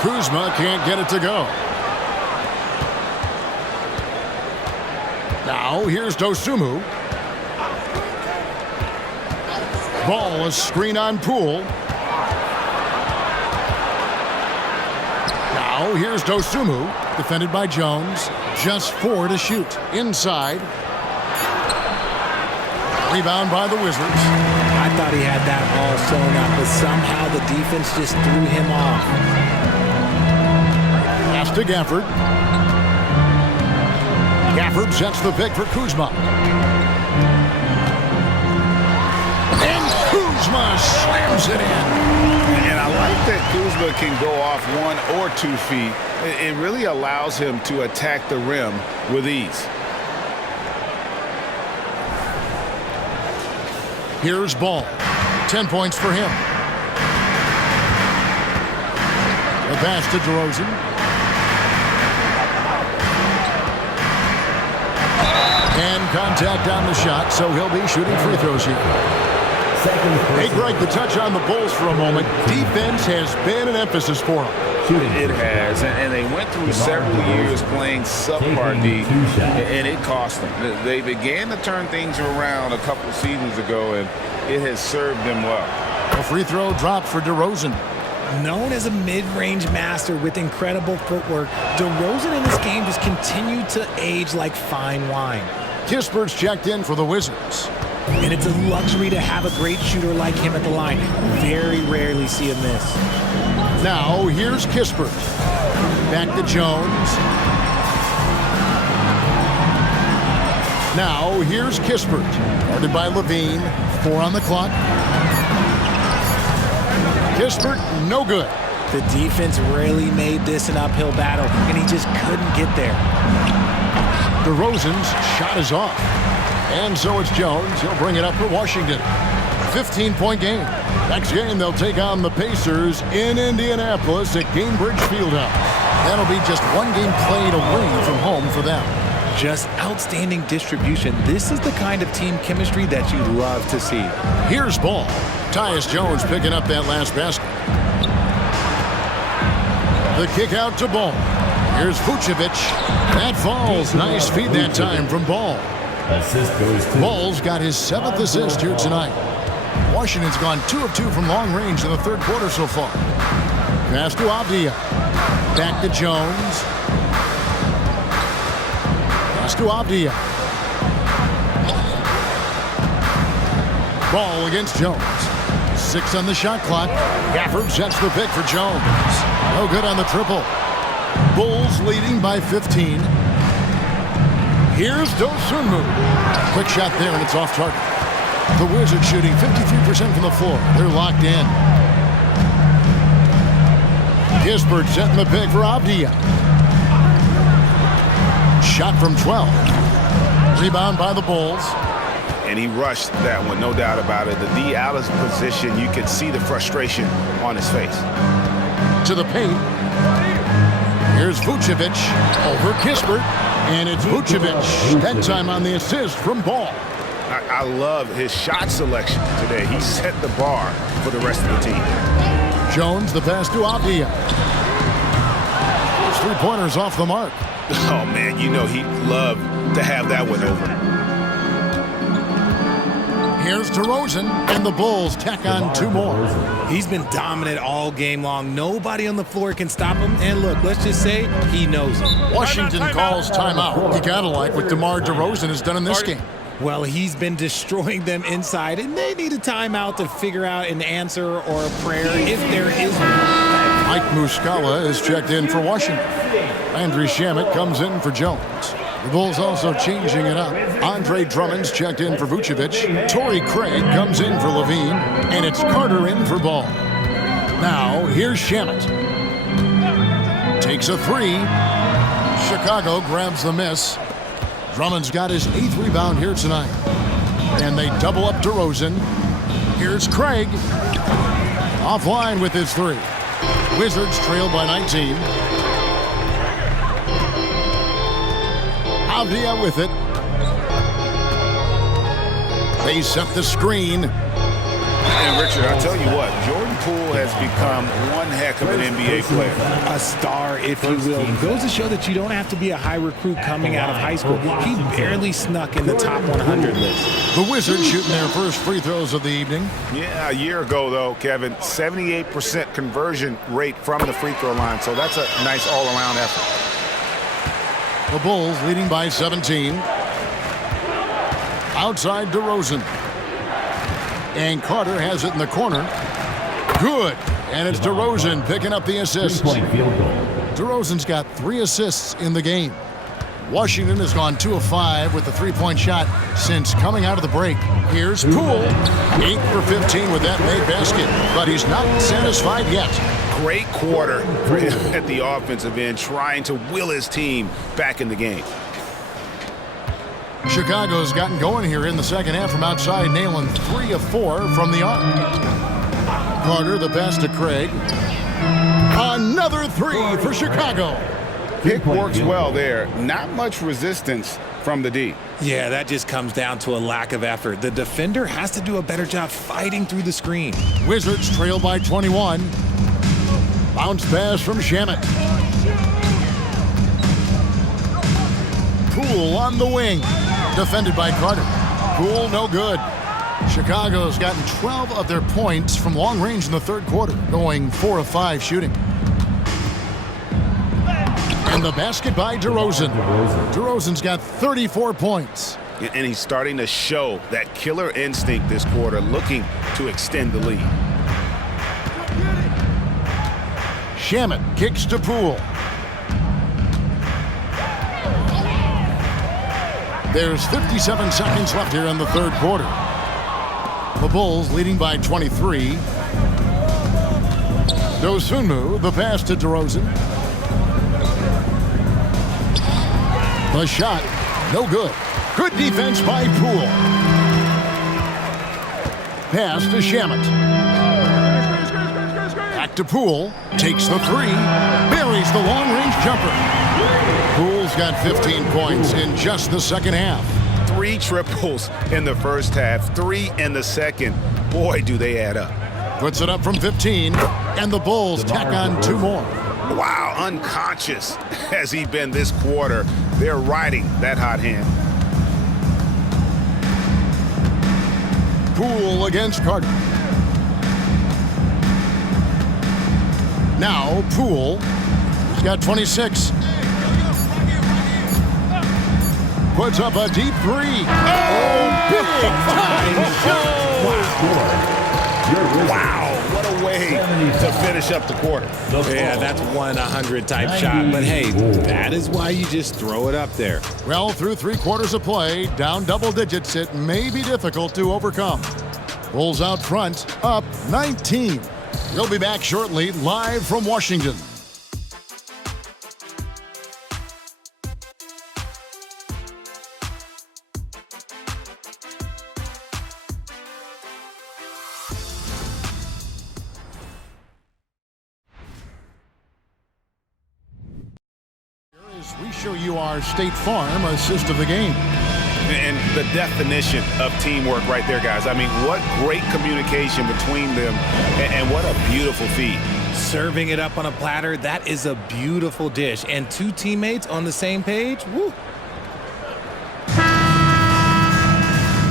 Kuzma can't get it to go. Now, here's Dosumu. Ball, a screen on Poole. Now, here's Dosumu, defended by Jones. Just 4 to shoot. Inside. Rebound by the Wizards. I thought he had that ball sewn up, but somehow the defense just threw him off. Pass to Gafford. Gafford sets the pick for Kuzma. And Kuzma slams it in. And I like that Kuzma can go off 1 or 2 feet. It really allows him to attack the rim with ease. Here's Ball. 10 points for him. The pass to DeRozan. And contact on the shot, so he'll be shooting free throws here. Hey, Greg, the touch on the Bulls for a moment. Defense has been an emphasis for them. It has, and they went through several years playing subpar D, and it cost them. They began to turn things around a couple seasons ago, and it has served them well. A free throw drop for DeRozan. Known as a mid-range master with incredible footwork, DeRozan in this game just continued to age like fine wine. Kispert's checked in for the Wizards. And it's a luxury to have a great shooter like him at the line. Very rarely see him miss. Now, here's Kispert. Back to Jones. Now, here's Kispert. Guarded by Levine. 4 on the clock. Kispert, no good. The defense really made this an uphill battle, and he just couldn't get there. DeRozan's shot is off. And so it's Jones. He'll bring it up for Washington. 15-point game. Next game, they'll take on the Pacers in Indianapolis at Gainbridge Fieldhouse. That'll be just 1 game played away from home for them. Just outstanding distribution. This is the kind of team chemistry that you love to see. Here's Ball. Tyus Jones picking up that last basket. The kick out to Ball. Here's Vucevic. That falls. Nice feed that time from Ball. Assist goes to Ball's got his 7th assist here tonight. Washington's gone 2 of 2 from long range in the 3rd quarter so far. Pass to Avdia. Back to Jones. Pass to Avdia. Ball against Jones. 6 on the shot clock. Gafford sets the pick for Jones. No good on the triple. Bulls leading by 15. Here's Dosunmu. Quick shot there, and it's off target. The Wizards shooting 53% from the floor. They're locked in. Kispert setting the pick for Avdia. Shot from 12. Rebound by the Bulls. And he rushed that one, no doubt about it. The D out of position, you could see the frustration on his face. To the paint. Here's Vucevic over Kispert. And it's Vucevic. That time on the assist from Ball. I love his shot selection today. He set the bar for the rest of the team. Jones, the pass to Avdia. Those three-pointers off the mark. Oh, man, you know he'd love to have that one over. Here's DeRozan, and the Bulls tack on 2 more. He's been dominant all game long. Nobody on the floor can stop him. And look, let's just say he knows it. Washington calls timeout. You gotta like what DeMar DeRozan has done in this game. Well, he's been destroying them inside, and they need a timeout to figure out an answer or a prayer if there is one. Mike Muscala is checked in for Washington. Landry Shamet comes in for Jones. The Bulls also changing it up. Andre Drummond's checked in for Vucevic. Torrey Craig comes in for Levine. And it's Carter in for Ball. Now, here's Shamet. Takes a 3. Chicago grabs the miss. Drummond's got his 8th rebound here tonight. And they double up DeRozan. Here's Craig. Offline with his 3. Wizards trail by 19. Avdia with it. They set the screen. And Richard, I'll tell you what, Jordan Poole has become one heck of an NBA player. A star, if you will. Goes to show that you don't have to be a high recruit coming out of high school. He barely snuck in the top 100 list. The Wizards shooting their first free throws of the evening. Yeah, a year ago, though, Kevin, 78% conversion rate from the free throw line. So that's a nice all-around effort. The Bulls leading by 17. Outside DeRozan. And Carter has it in the corner. Good. And it's DeRozan picking up the assist. DeRozan's got 3 assists in the game. Washington has gone 2 of 5 with the 3-point shot since coming out of the break. Here's Poole. 8 for 15 with that made basket. But he's not satisfied yet. Great quarter for him at the offensive end, trying to will his team back in the game. Chicago's gotten going here in the second half from outside, nailing 3 of 4 from the arc. Carter, the pass to Craig. Another 3 for Chicago. Pick works well there. Not much resistance from the D. Yeah, that just comes down to a lack of effort. The defender has to do a better job fighting through the screen. Wizards trail by 21. Bounce pass from Shamet. Poole on the wing. Defended by Carter. Poole no good. Chicago's gotten 12 of their points from long range in the third quarter, going 4 of 5 shooting. And the basket by DeRozan. DeRozan's got 34 points. And he's starting to show that killer instinct this quarter, looking to extend the lead. Shamet kicks to Poole. There's 57 seconds left here in the third quarter. The Bulls leading by 23. Dosunmu, the pass to DeRozan. The shot, no good. Good defense by Poole. Pass to Shamet. Back to Poole. Takes the 3. Buries the long-range jumper. Poole's got 15 points in just the second half. 3 triples in the first half, 3 in the second. Boy, do they add up. Puts it up from 15, and the Bulls tack on 2 more. Wow, unconscious has he been this quarter. They're riding that hot hand. Poole against Carter. Now Poole, he's got 26. Puts up a deep 3. Oh, big time shot! Wow, what a a way to finish up the quarter. Yeah, that's 1-100 type shot. But hey, that is why you just throw it up there. Well, through 3 quarters of play, down double digits, it may be difficult to overcome. Bulls out front, up 19. We'll be back shortly, live from Washington. We show you our State Farm assist of the game. And the definition of teamwork right there, guys. I mean, what great communication between them, and what a beautiful feed. Serving it up on a platter, that is a beautiful dish. And 2 teammates on the same page, woo.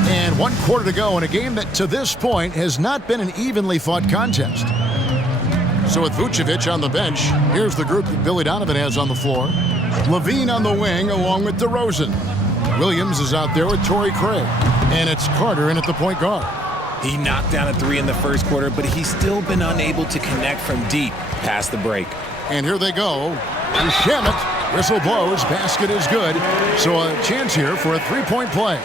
And 1 quarter to go in a game that to this point has not been an evenly fought contest. So with Vucevic on the bench, here's the group that Billy Donovan has on the floor. Levine on the wing along with DeRozan. Williams is out there with Torrey Craig. And it's Carter in at the point guard. He knocked down a 3 in the first quarter, but he's still been unable to connect from deep past the break. And here they go. Shamet, whistle blows, basket is good. So a chance here for a 3-point play.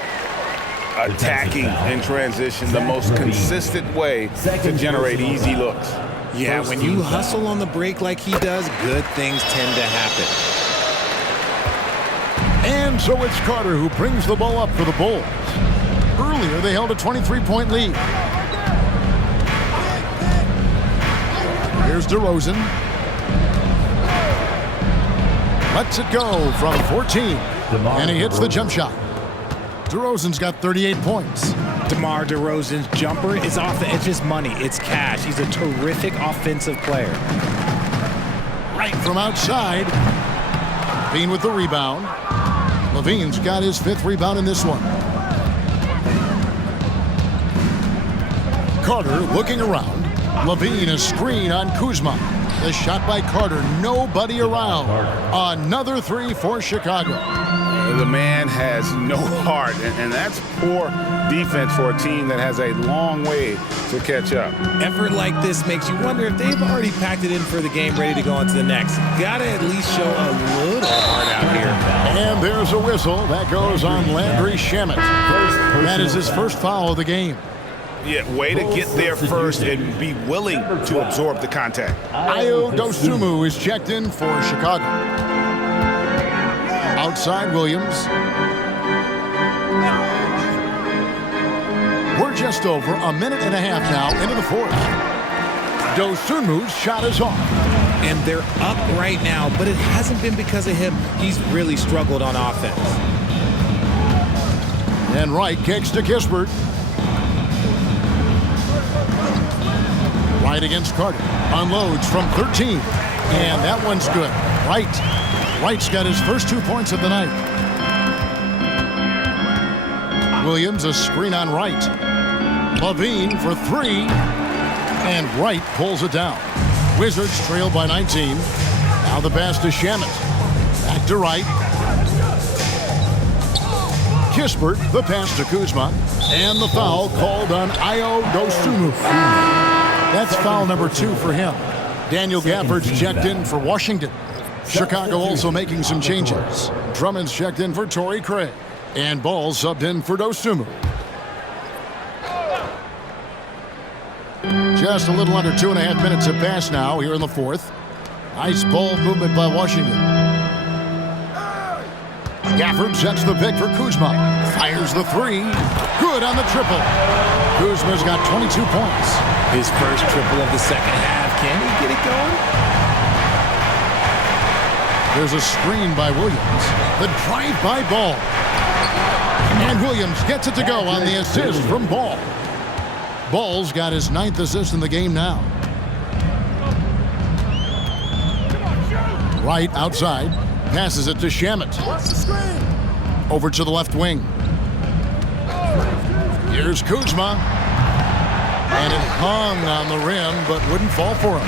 Attacking in transition, the most consistent way to generate easy looks. Yeah, when you hustle on the break like he does, good things tend to happen. And so it's Carter who brings the ball up for the Bulls. Earlier, they held a 23-point lead. Here's DeRozan. Lets it go from 14. And he hits the jump shot. DeRozan's got 38 points. DeMar DeRozan's jumper is off the edge. It's money. It's cash. He's a terrific offensive player. Right from outside. Levine with the rebound. Levine's got his 5th rebound in this one. Carter looking around. Levine a screen on Kuzma. The shot by Carter. Nobody around. Another 3 for Chicago. The man has no heart, and that's poor defense for a team that has a long way to catch up. Effort like this makes you wonder if they've already packed it in for the game, ready to go on to the next. Gotta at least show a little heart out here. And there's a whistle. That goes on Landry Shamet. That is his first foul of the game. Yeah, way to get there first and be willing to absorb the contact. Ayo Dosunmu is checked in for Chicago. Outside Williams. We're just over a minute and a half now into the 4th. Dosunmu's shot is off. And they're up right now, but it hasn't been because of him. He's really struggled on offense. And Wright kicks to Kispert. Wright against Carter. Unloads from 13. And that one's good. Wright's got his first 2 points of the night. Williams a screen on Wright. Levine for 3. And Wright pulls it down. Wizards trail by 19. Now the pass to Shamet. Back to Wright. Kispert, the pass to Kuzma. And the foul called on Ayo Dosunmu. That's foul number 2 for him. Daniel Gafford's checked in for Washington. Chicago also making some changes. Drummond's checked in for Torrey Craig. And Ball subbed in for Dosunmu. Just a little under 2.5 minutes have passed now here in the 4th. Nice ball movement by Washington. Gafford sets the pick for Kuzma. Fires the 3. Good on the triple. Kuzma's got 22 points. His first triple of the second half. Can he get it going? There's a screen by Williams. The drive by Ball. And Williams gets it to go on the assist from Ball. Ball's got his 9th assist in the game now. Wright outside. Passes it to Shamet. Over to the left wing. Here's Kuzma. And it hung on the rim, but wouldn't fall for him.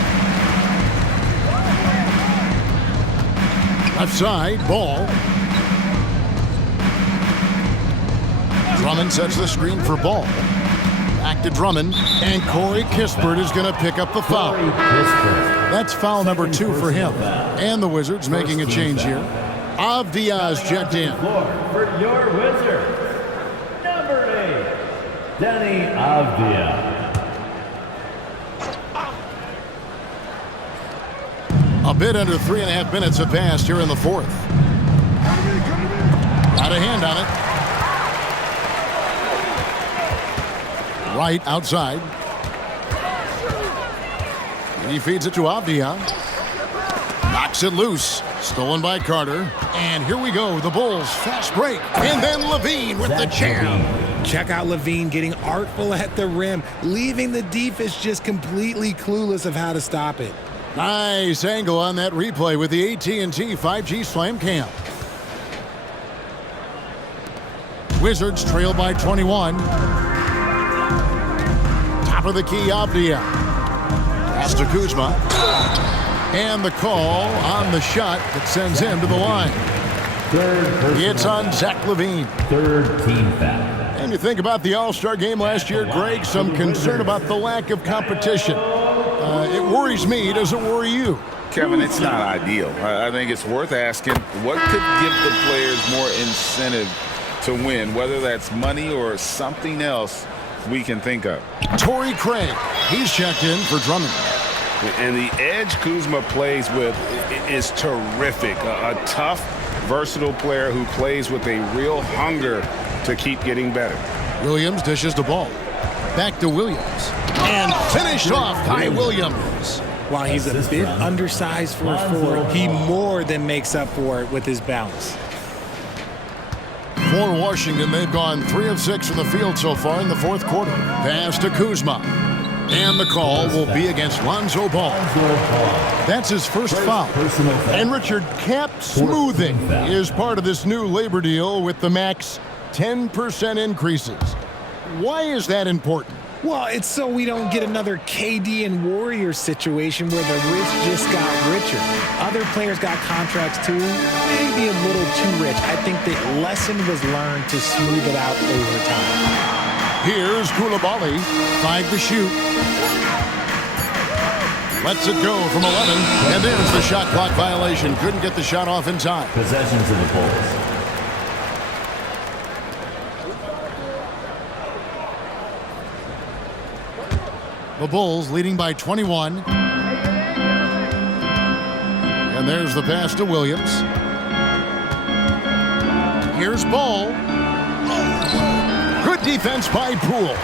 Left side, Ball. Drummond sets the screen for Ball. Back to Drummond, and Corey Kispert is going to pick up the foul. That's foul number 2 for him. And the Wizards making a change here. Avdia's checked in. For your Wizards, number 8, Denny Avdia. A bit under 3.5 minutes have passed here in the fourth. Got a hand on it. Right outside. He feeds it to Avdia. Knocks it loose. Stolen by Carter. And here we go. The Bulls fast break. And then Levine with the jam. Check out Levine getting artful at the rim, leaving the defense just completely clueless of how to stop it. Nice angle on that replay with the AT&T 5G Slam Cam. Wizards trail by 21. Top of the key, Avdia. Pass to Kuzma. And the call on the shot that sends him to the line. It's on Zach LaVine. Third team foul. And you think about the All-Star game last year, Greg, some concern about the lack of competition. It worries me. Does it worry you? Kevin, it's not ideal. I think it's worth asking what could give the players more incentive to win, whether that's money or something else we can think of. Torrey Craig, he's checked in for Drummond. And the edge Kuzma plays with is terrific. A tough, versatile player who plays with a real hunger to keep getting better. Williams dishes the ball. Back to Williams. And finished off by Williams. While he's a bit undersized for a forward, he more than makes up for it with his bounce. For Washington, they've gone 3 of 6 from the field so far in the fourth quarter. Pass to Kuzma. And the call will be against Lonzo Ball. That's his first foul. And Richard, cap smoothing is part of this new labor deal with the max 10% increases. Why is that important? Well, it's so we don't get another KD and Warriors situation where the rich just got richer. Other players got contracts too, maybe a little too rich. I think the lesson was learned to smooth it out over time. Here's Koulibaly, 5 to shoot. Lets it go from 11, and there's the shot clock violation. Couldn't get the shot off in time. Possession to the Bulls. The Bulls leading by 21. And there's the pass to Williams. Here's Ball. Good defense by Poole.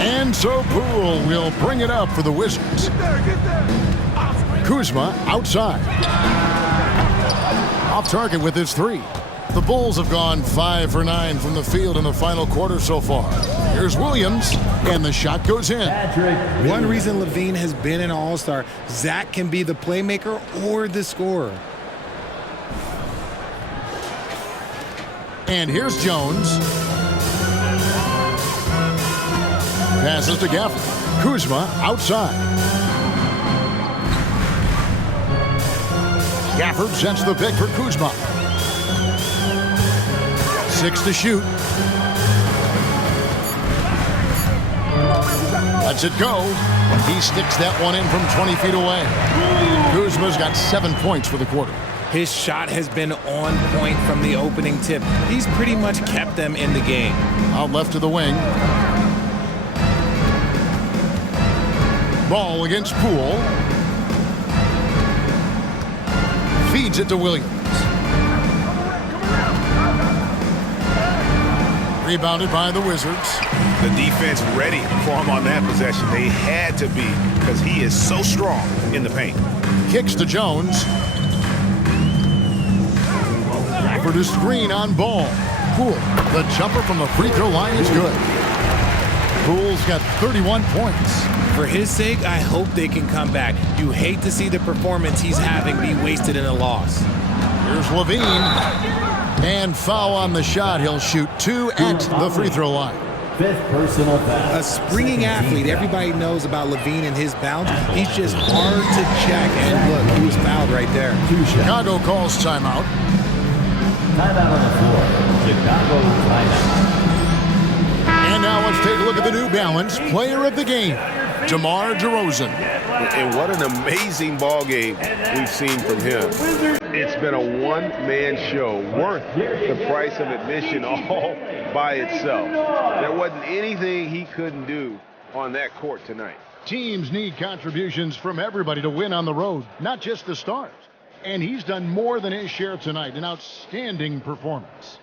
And so Poole will bring it up for the Wizards. Kuzma outside. Off target with his 3. The Bulls have gone 5 for 9 from the field in the final quarter so far. Here's Williams, and the shot goes in. One reason LaVine has been an all-star, Zach can be the playmaker or the scorer. And here's Jones. Passes to Gafford. Kuzma outside. Gafford sets the pick for Kuzma. 6 to shoot. Lets it go. He sticks that one in from 20 feet away. Kuzma's got 7 points for the quarter. His shot has been on point from the opening tip. He's pretty much kept them in the game. Out left to the wing. Ball against Poole. Feeds it to Williams. Rebounded by the Wizards. The defense ready for him on that possession. They had to be because he is so strong in the paint. Kicks to Jones. For the screen on Ball. Poole. The jumper from the free throw line is good. Poole's got 31 points. For his sake, I hope they can come back. You hate to see the performance he's having be wasted in a loss. Here's LaVine. And foul on the shot. He'll shoot 2 at the free throw line. 5th personal foul. A springing athlete. Everybody knows about LaVine and his bounce. He's just hard to check. And look, he was fouled right there. Chicago calls timeout. Timeout on the floor. Chicago timeout. And now let's take a look look at the New Balance Player of the Game, DeMar DeRozan. And what an amazing ball game we've seen from him. It's been a one-man show worth the price of admission all by itself. There wasn't anything he couldn't do on that court tonight. Teams need contributions from everybody to win on the road, not just the stars. And he's done more than his share tonight, an outstanding performance.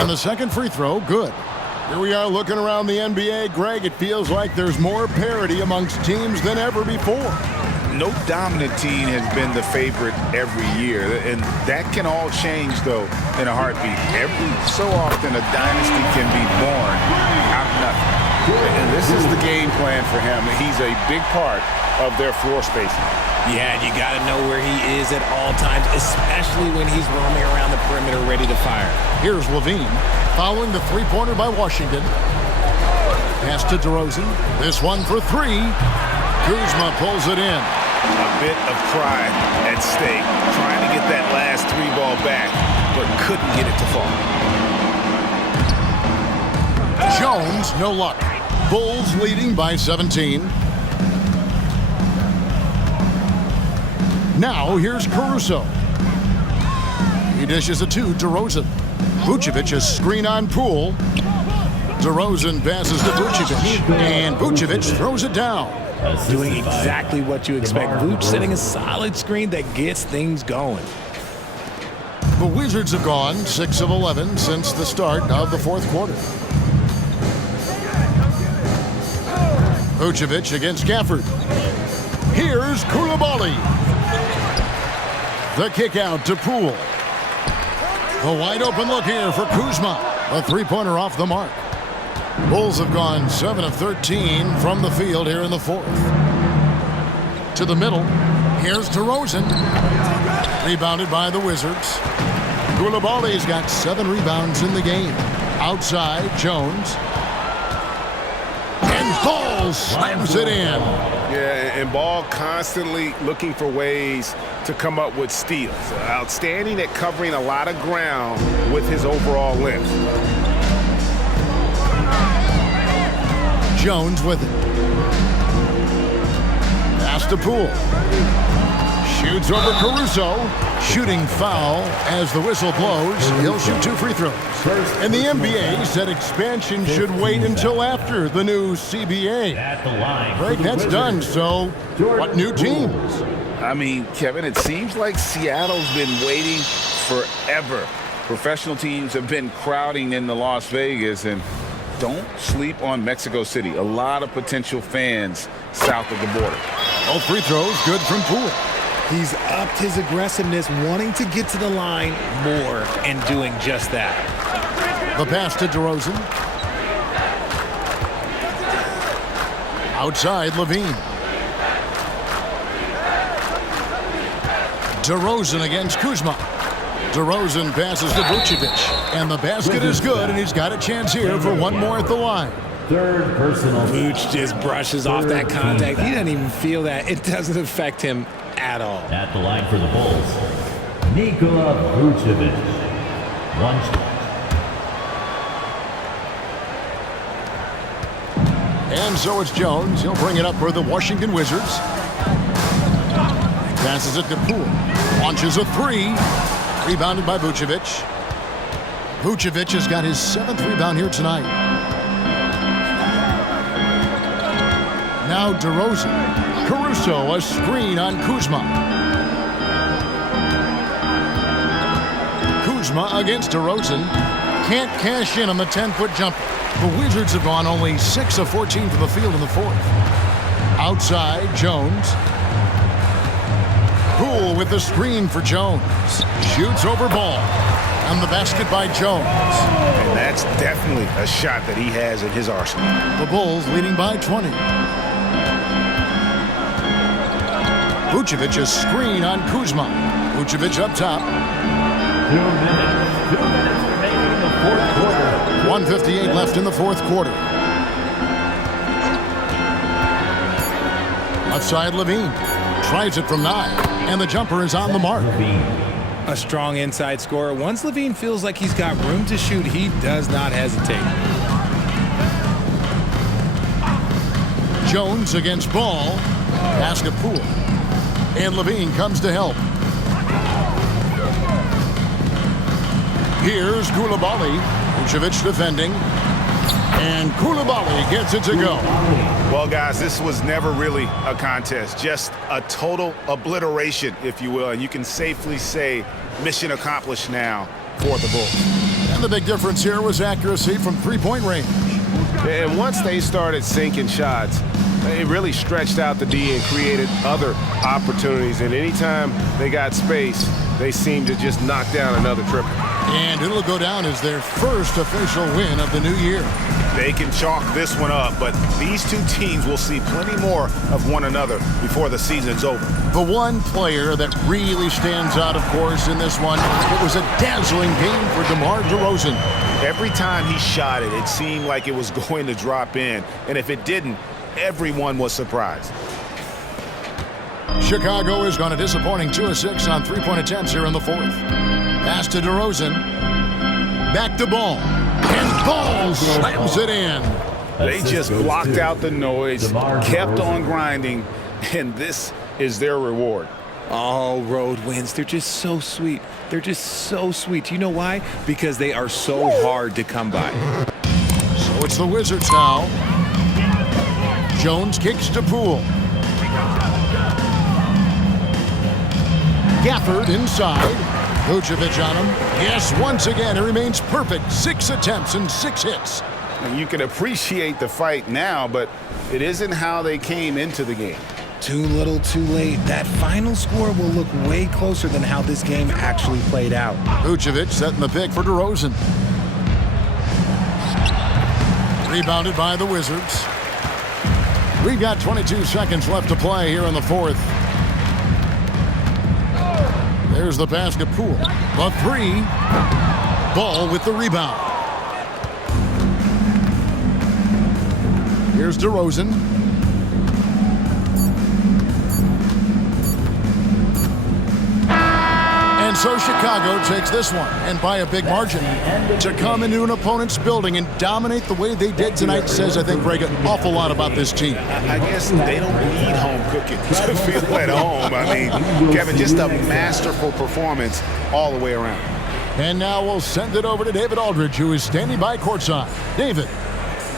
And the second free throw, good. Here we are looking around the NBA. Greg, it feels like there's more parity amongst teams than ever before. No dominant team has been the favorite every year, and that can all change, though, in a heartbeat. Every so often, a dynasty can be born out of nothing. And this is the game plan for him. He's a big part of their floor spacing. Yeah, you got to know where he is at all times, especially when he's roaming around the perimeter ready to fire. Here's Levine following the three-pointer by Washington. Pass to DeRozan. This one for three. Kuzma pulls it in. A bit of pride at stake, trying to get that last three ball back, but couldn't get it to fall. Jones, no luck. Bulls leading by 17. Now here's Caruso. He dishes it to DeRozan. Vucevic a screen on Poole. DeRozan passes to Vucevic, and Vucevic throws it down. Doing exactly what you expect. Vuce setting a solid screen that gets things going. The Wizards have gone 6 of 11 since the start of the fourth quarter. Vucevic against Gafford. Here's Koulibaly. The kick out to Poole. The wide open look here for Kuzma. A three-pointer off the mark. Bulls have gone 7 of 13 from the field here in the fourth. To the middle. Here's DeRozan. Rebounded by the Wizards. Koulibaly's got 7 rebounds in the game. Outside, Jones. And Ball slams it in. Yeah, and Ball constantly looking for ways to come up with steals. Outstanding at covering a lot of ground with his overall length. Jones with it. Pass to Poole. Shoots over Caruso. Shooting foul as the whistle blows. He'll shoot 2 free throws. And the NBA said expansion should wait until after the new CBA. Right, that's done. So, what new teams? I mean, Kevin, it seems like Seattle's been waiting forever. Professional teams have been crowding into Las Vegas, and don't sleep on Mexico City. A lot of potential fans south of the border. Both free throws good from Poole. He's upped his aggressiveness, wanting to get to the line more and doing just that. The pass to DeRozan. Outside, Levine. DeRozan against Kuzma. DeRozan passes to Vucevic. And the basket is good, and he's got a chance here for one more at the line. Third personal. Vuce just brushes off that contact. He doesn't even feel that. It doesn't affect him at all. At the line for the Bulls, Nikola Vucevic. One shot. And so it's Jones. He'll bring it up for the Washington Wizards. Passes it to Poole. Launches a three. Rebounded by Vucevic. Vucevic has got his 7th rebound here tonight. Now DeRozan. Caruso, a screen on Kuzma. Kuzma against DeRozan. Can't cash in on the 10-foot jumper. The Wizards have gone only 6 of 14 from the field in the fourth. Outside, Jones. Poole with the screen for Jones. Shoots over Ball. And the basket by Jones. And that's definitely a shot that he has in his arsenal. The Bulls leading by 20. Vucevic a screen on Kuzma. Vucevic up top. 2 minutes. 2 minutes remaining in the fourth quarter. 1:58 left in the fourth quarter. Outside Levine. Tries it from 9. And the jumper is on the mark. A strong inside scorer. Once Levine feels like he's got room to shoot, he does not hesitate. Jones against Ball. Pass to Poole. And Levine comes to help. Here's Koulibaly. Vucevic defending. And Koulibaly gets it to go. Well, guys, this was never really a contest. Just a total obliteration, if you will. And you can safely say mission accomplished now for the Bulls. And the big difference here was accuracy from three-point range. And once they started sinking shots, they really stretched out the D and created other opportunities. And anytime they got space, they seemed to just knock down another triple. And it'll go down as their first official win of the new year. They can chalk this one up, but these two teams will see plenty more of one another before the season's over. The one player that really stands out, of course, in this one, it was a dazzling game for DeMar DeRozan. Every time he shot it, it seemed like it was going to drop in. And if it didn't, everyone was surprised. Chicago has gone a disappointing 2 of 6 on three-point attempts here in the fourth. Pass to DeRozan. Back to Ball. And Ball slams it in. They just blocked out the noise, kept on grinding, and this is their reward. Oh, road wins. They're just so sweet. They're just so sweet. You know why? Because they are so hard to come by. So it's the Wizards now. Jones kicks to Poole. Gafford inside. Vucevic on him. Yes, once again, it remains perfect. 6 attempts and 6 hits. And you can appreciate the fight now, but it isn't how they came into the game. Too little, too late. That final score will look way closer than how this game actually played out. Vucevic setting the pick for DeRozan. Rebounded by the Wizards. We've got 22 seconds left to play here in the fourth. There's the basket. Poole. The 3. Ball with the rebound. Here's DeRozan. And so Chicago takes this one, and by a big margin. To come into an opponent's building and dominate the way they did tonight says, I think, Greg, an awful lot about this team. I guess they don't need home cooking to feel at home. I mean, Kevin, just a masterful performance all the way around. And now we'll send it over to David Aldridge, who is standing by courtside. David.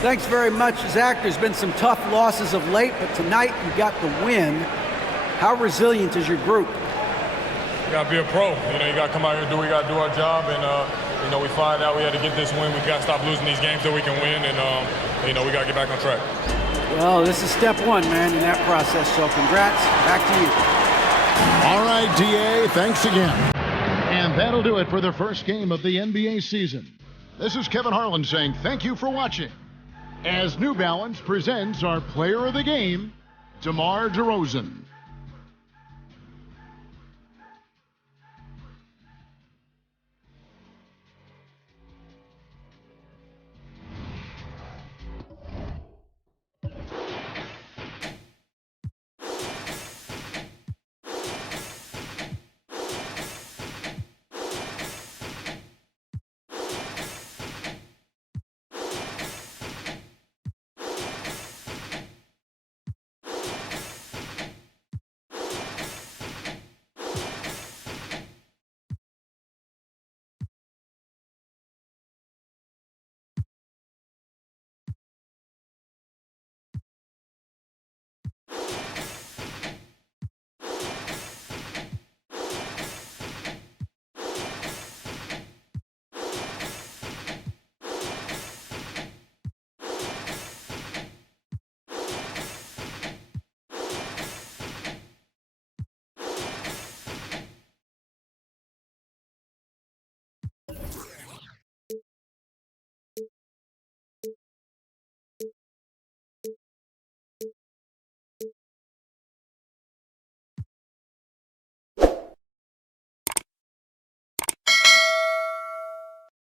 Thanks very much, Zach. There's been some tough losses of late, but tonight you got the win. How resilient is your group? You got to be a pro. You know, you got to come out here and we got to do our job. And, you know, we find out we had to get this win. We got to stop losing these games so we can win. And, you know, we got to get back on track. Well, this is step one, man, in that process. So congrats. Back to you. All right, DA, thanks again. And that'll do it for the first game of the NBA season. This is Kevin Harlan saying thank you for watching. As New Balance presents our player of the game, DeMar DeRozan.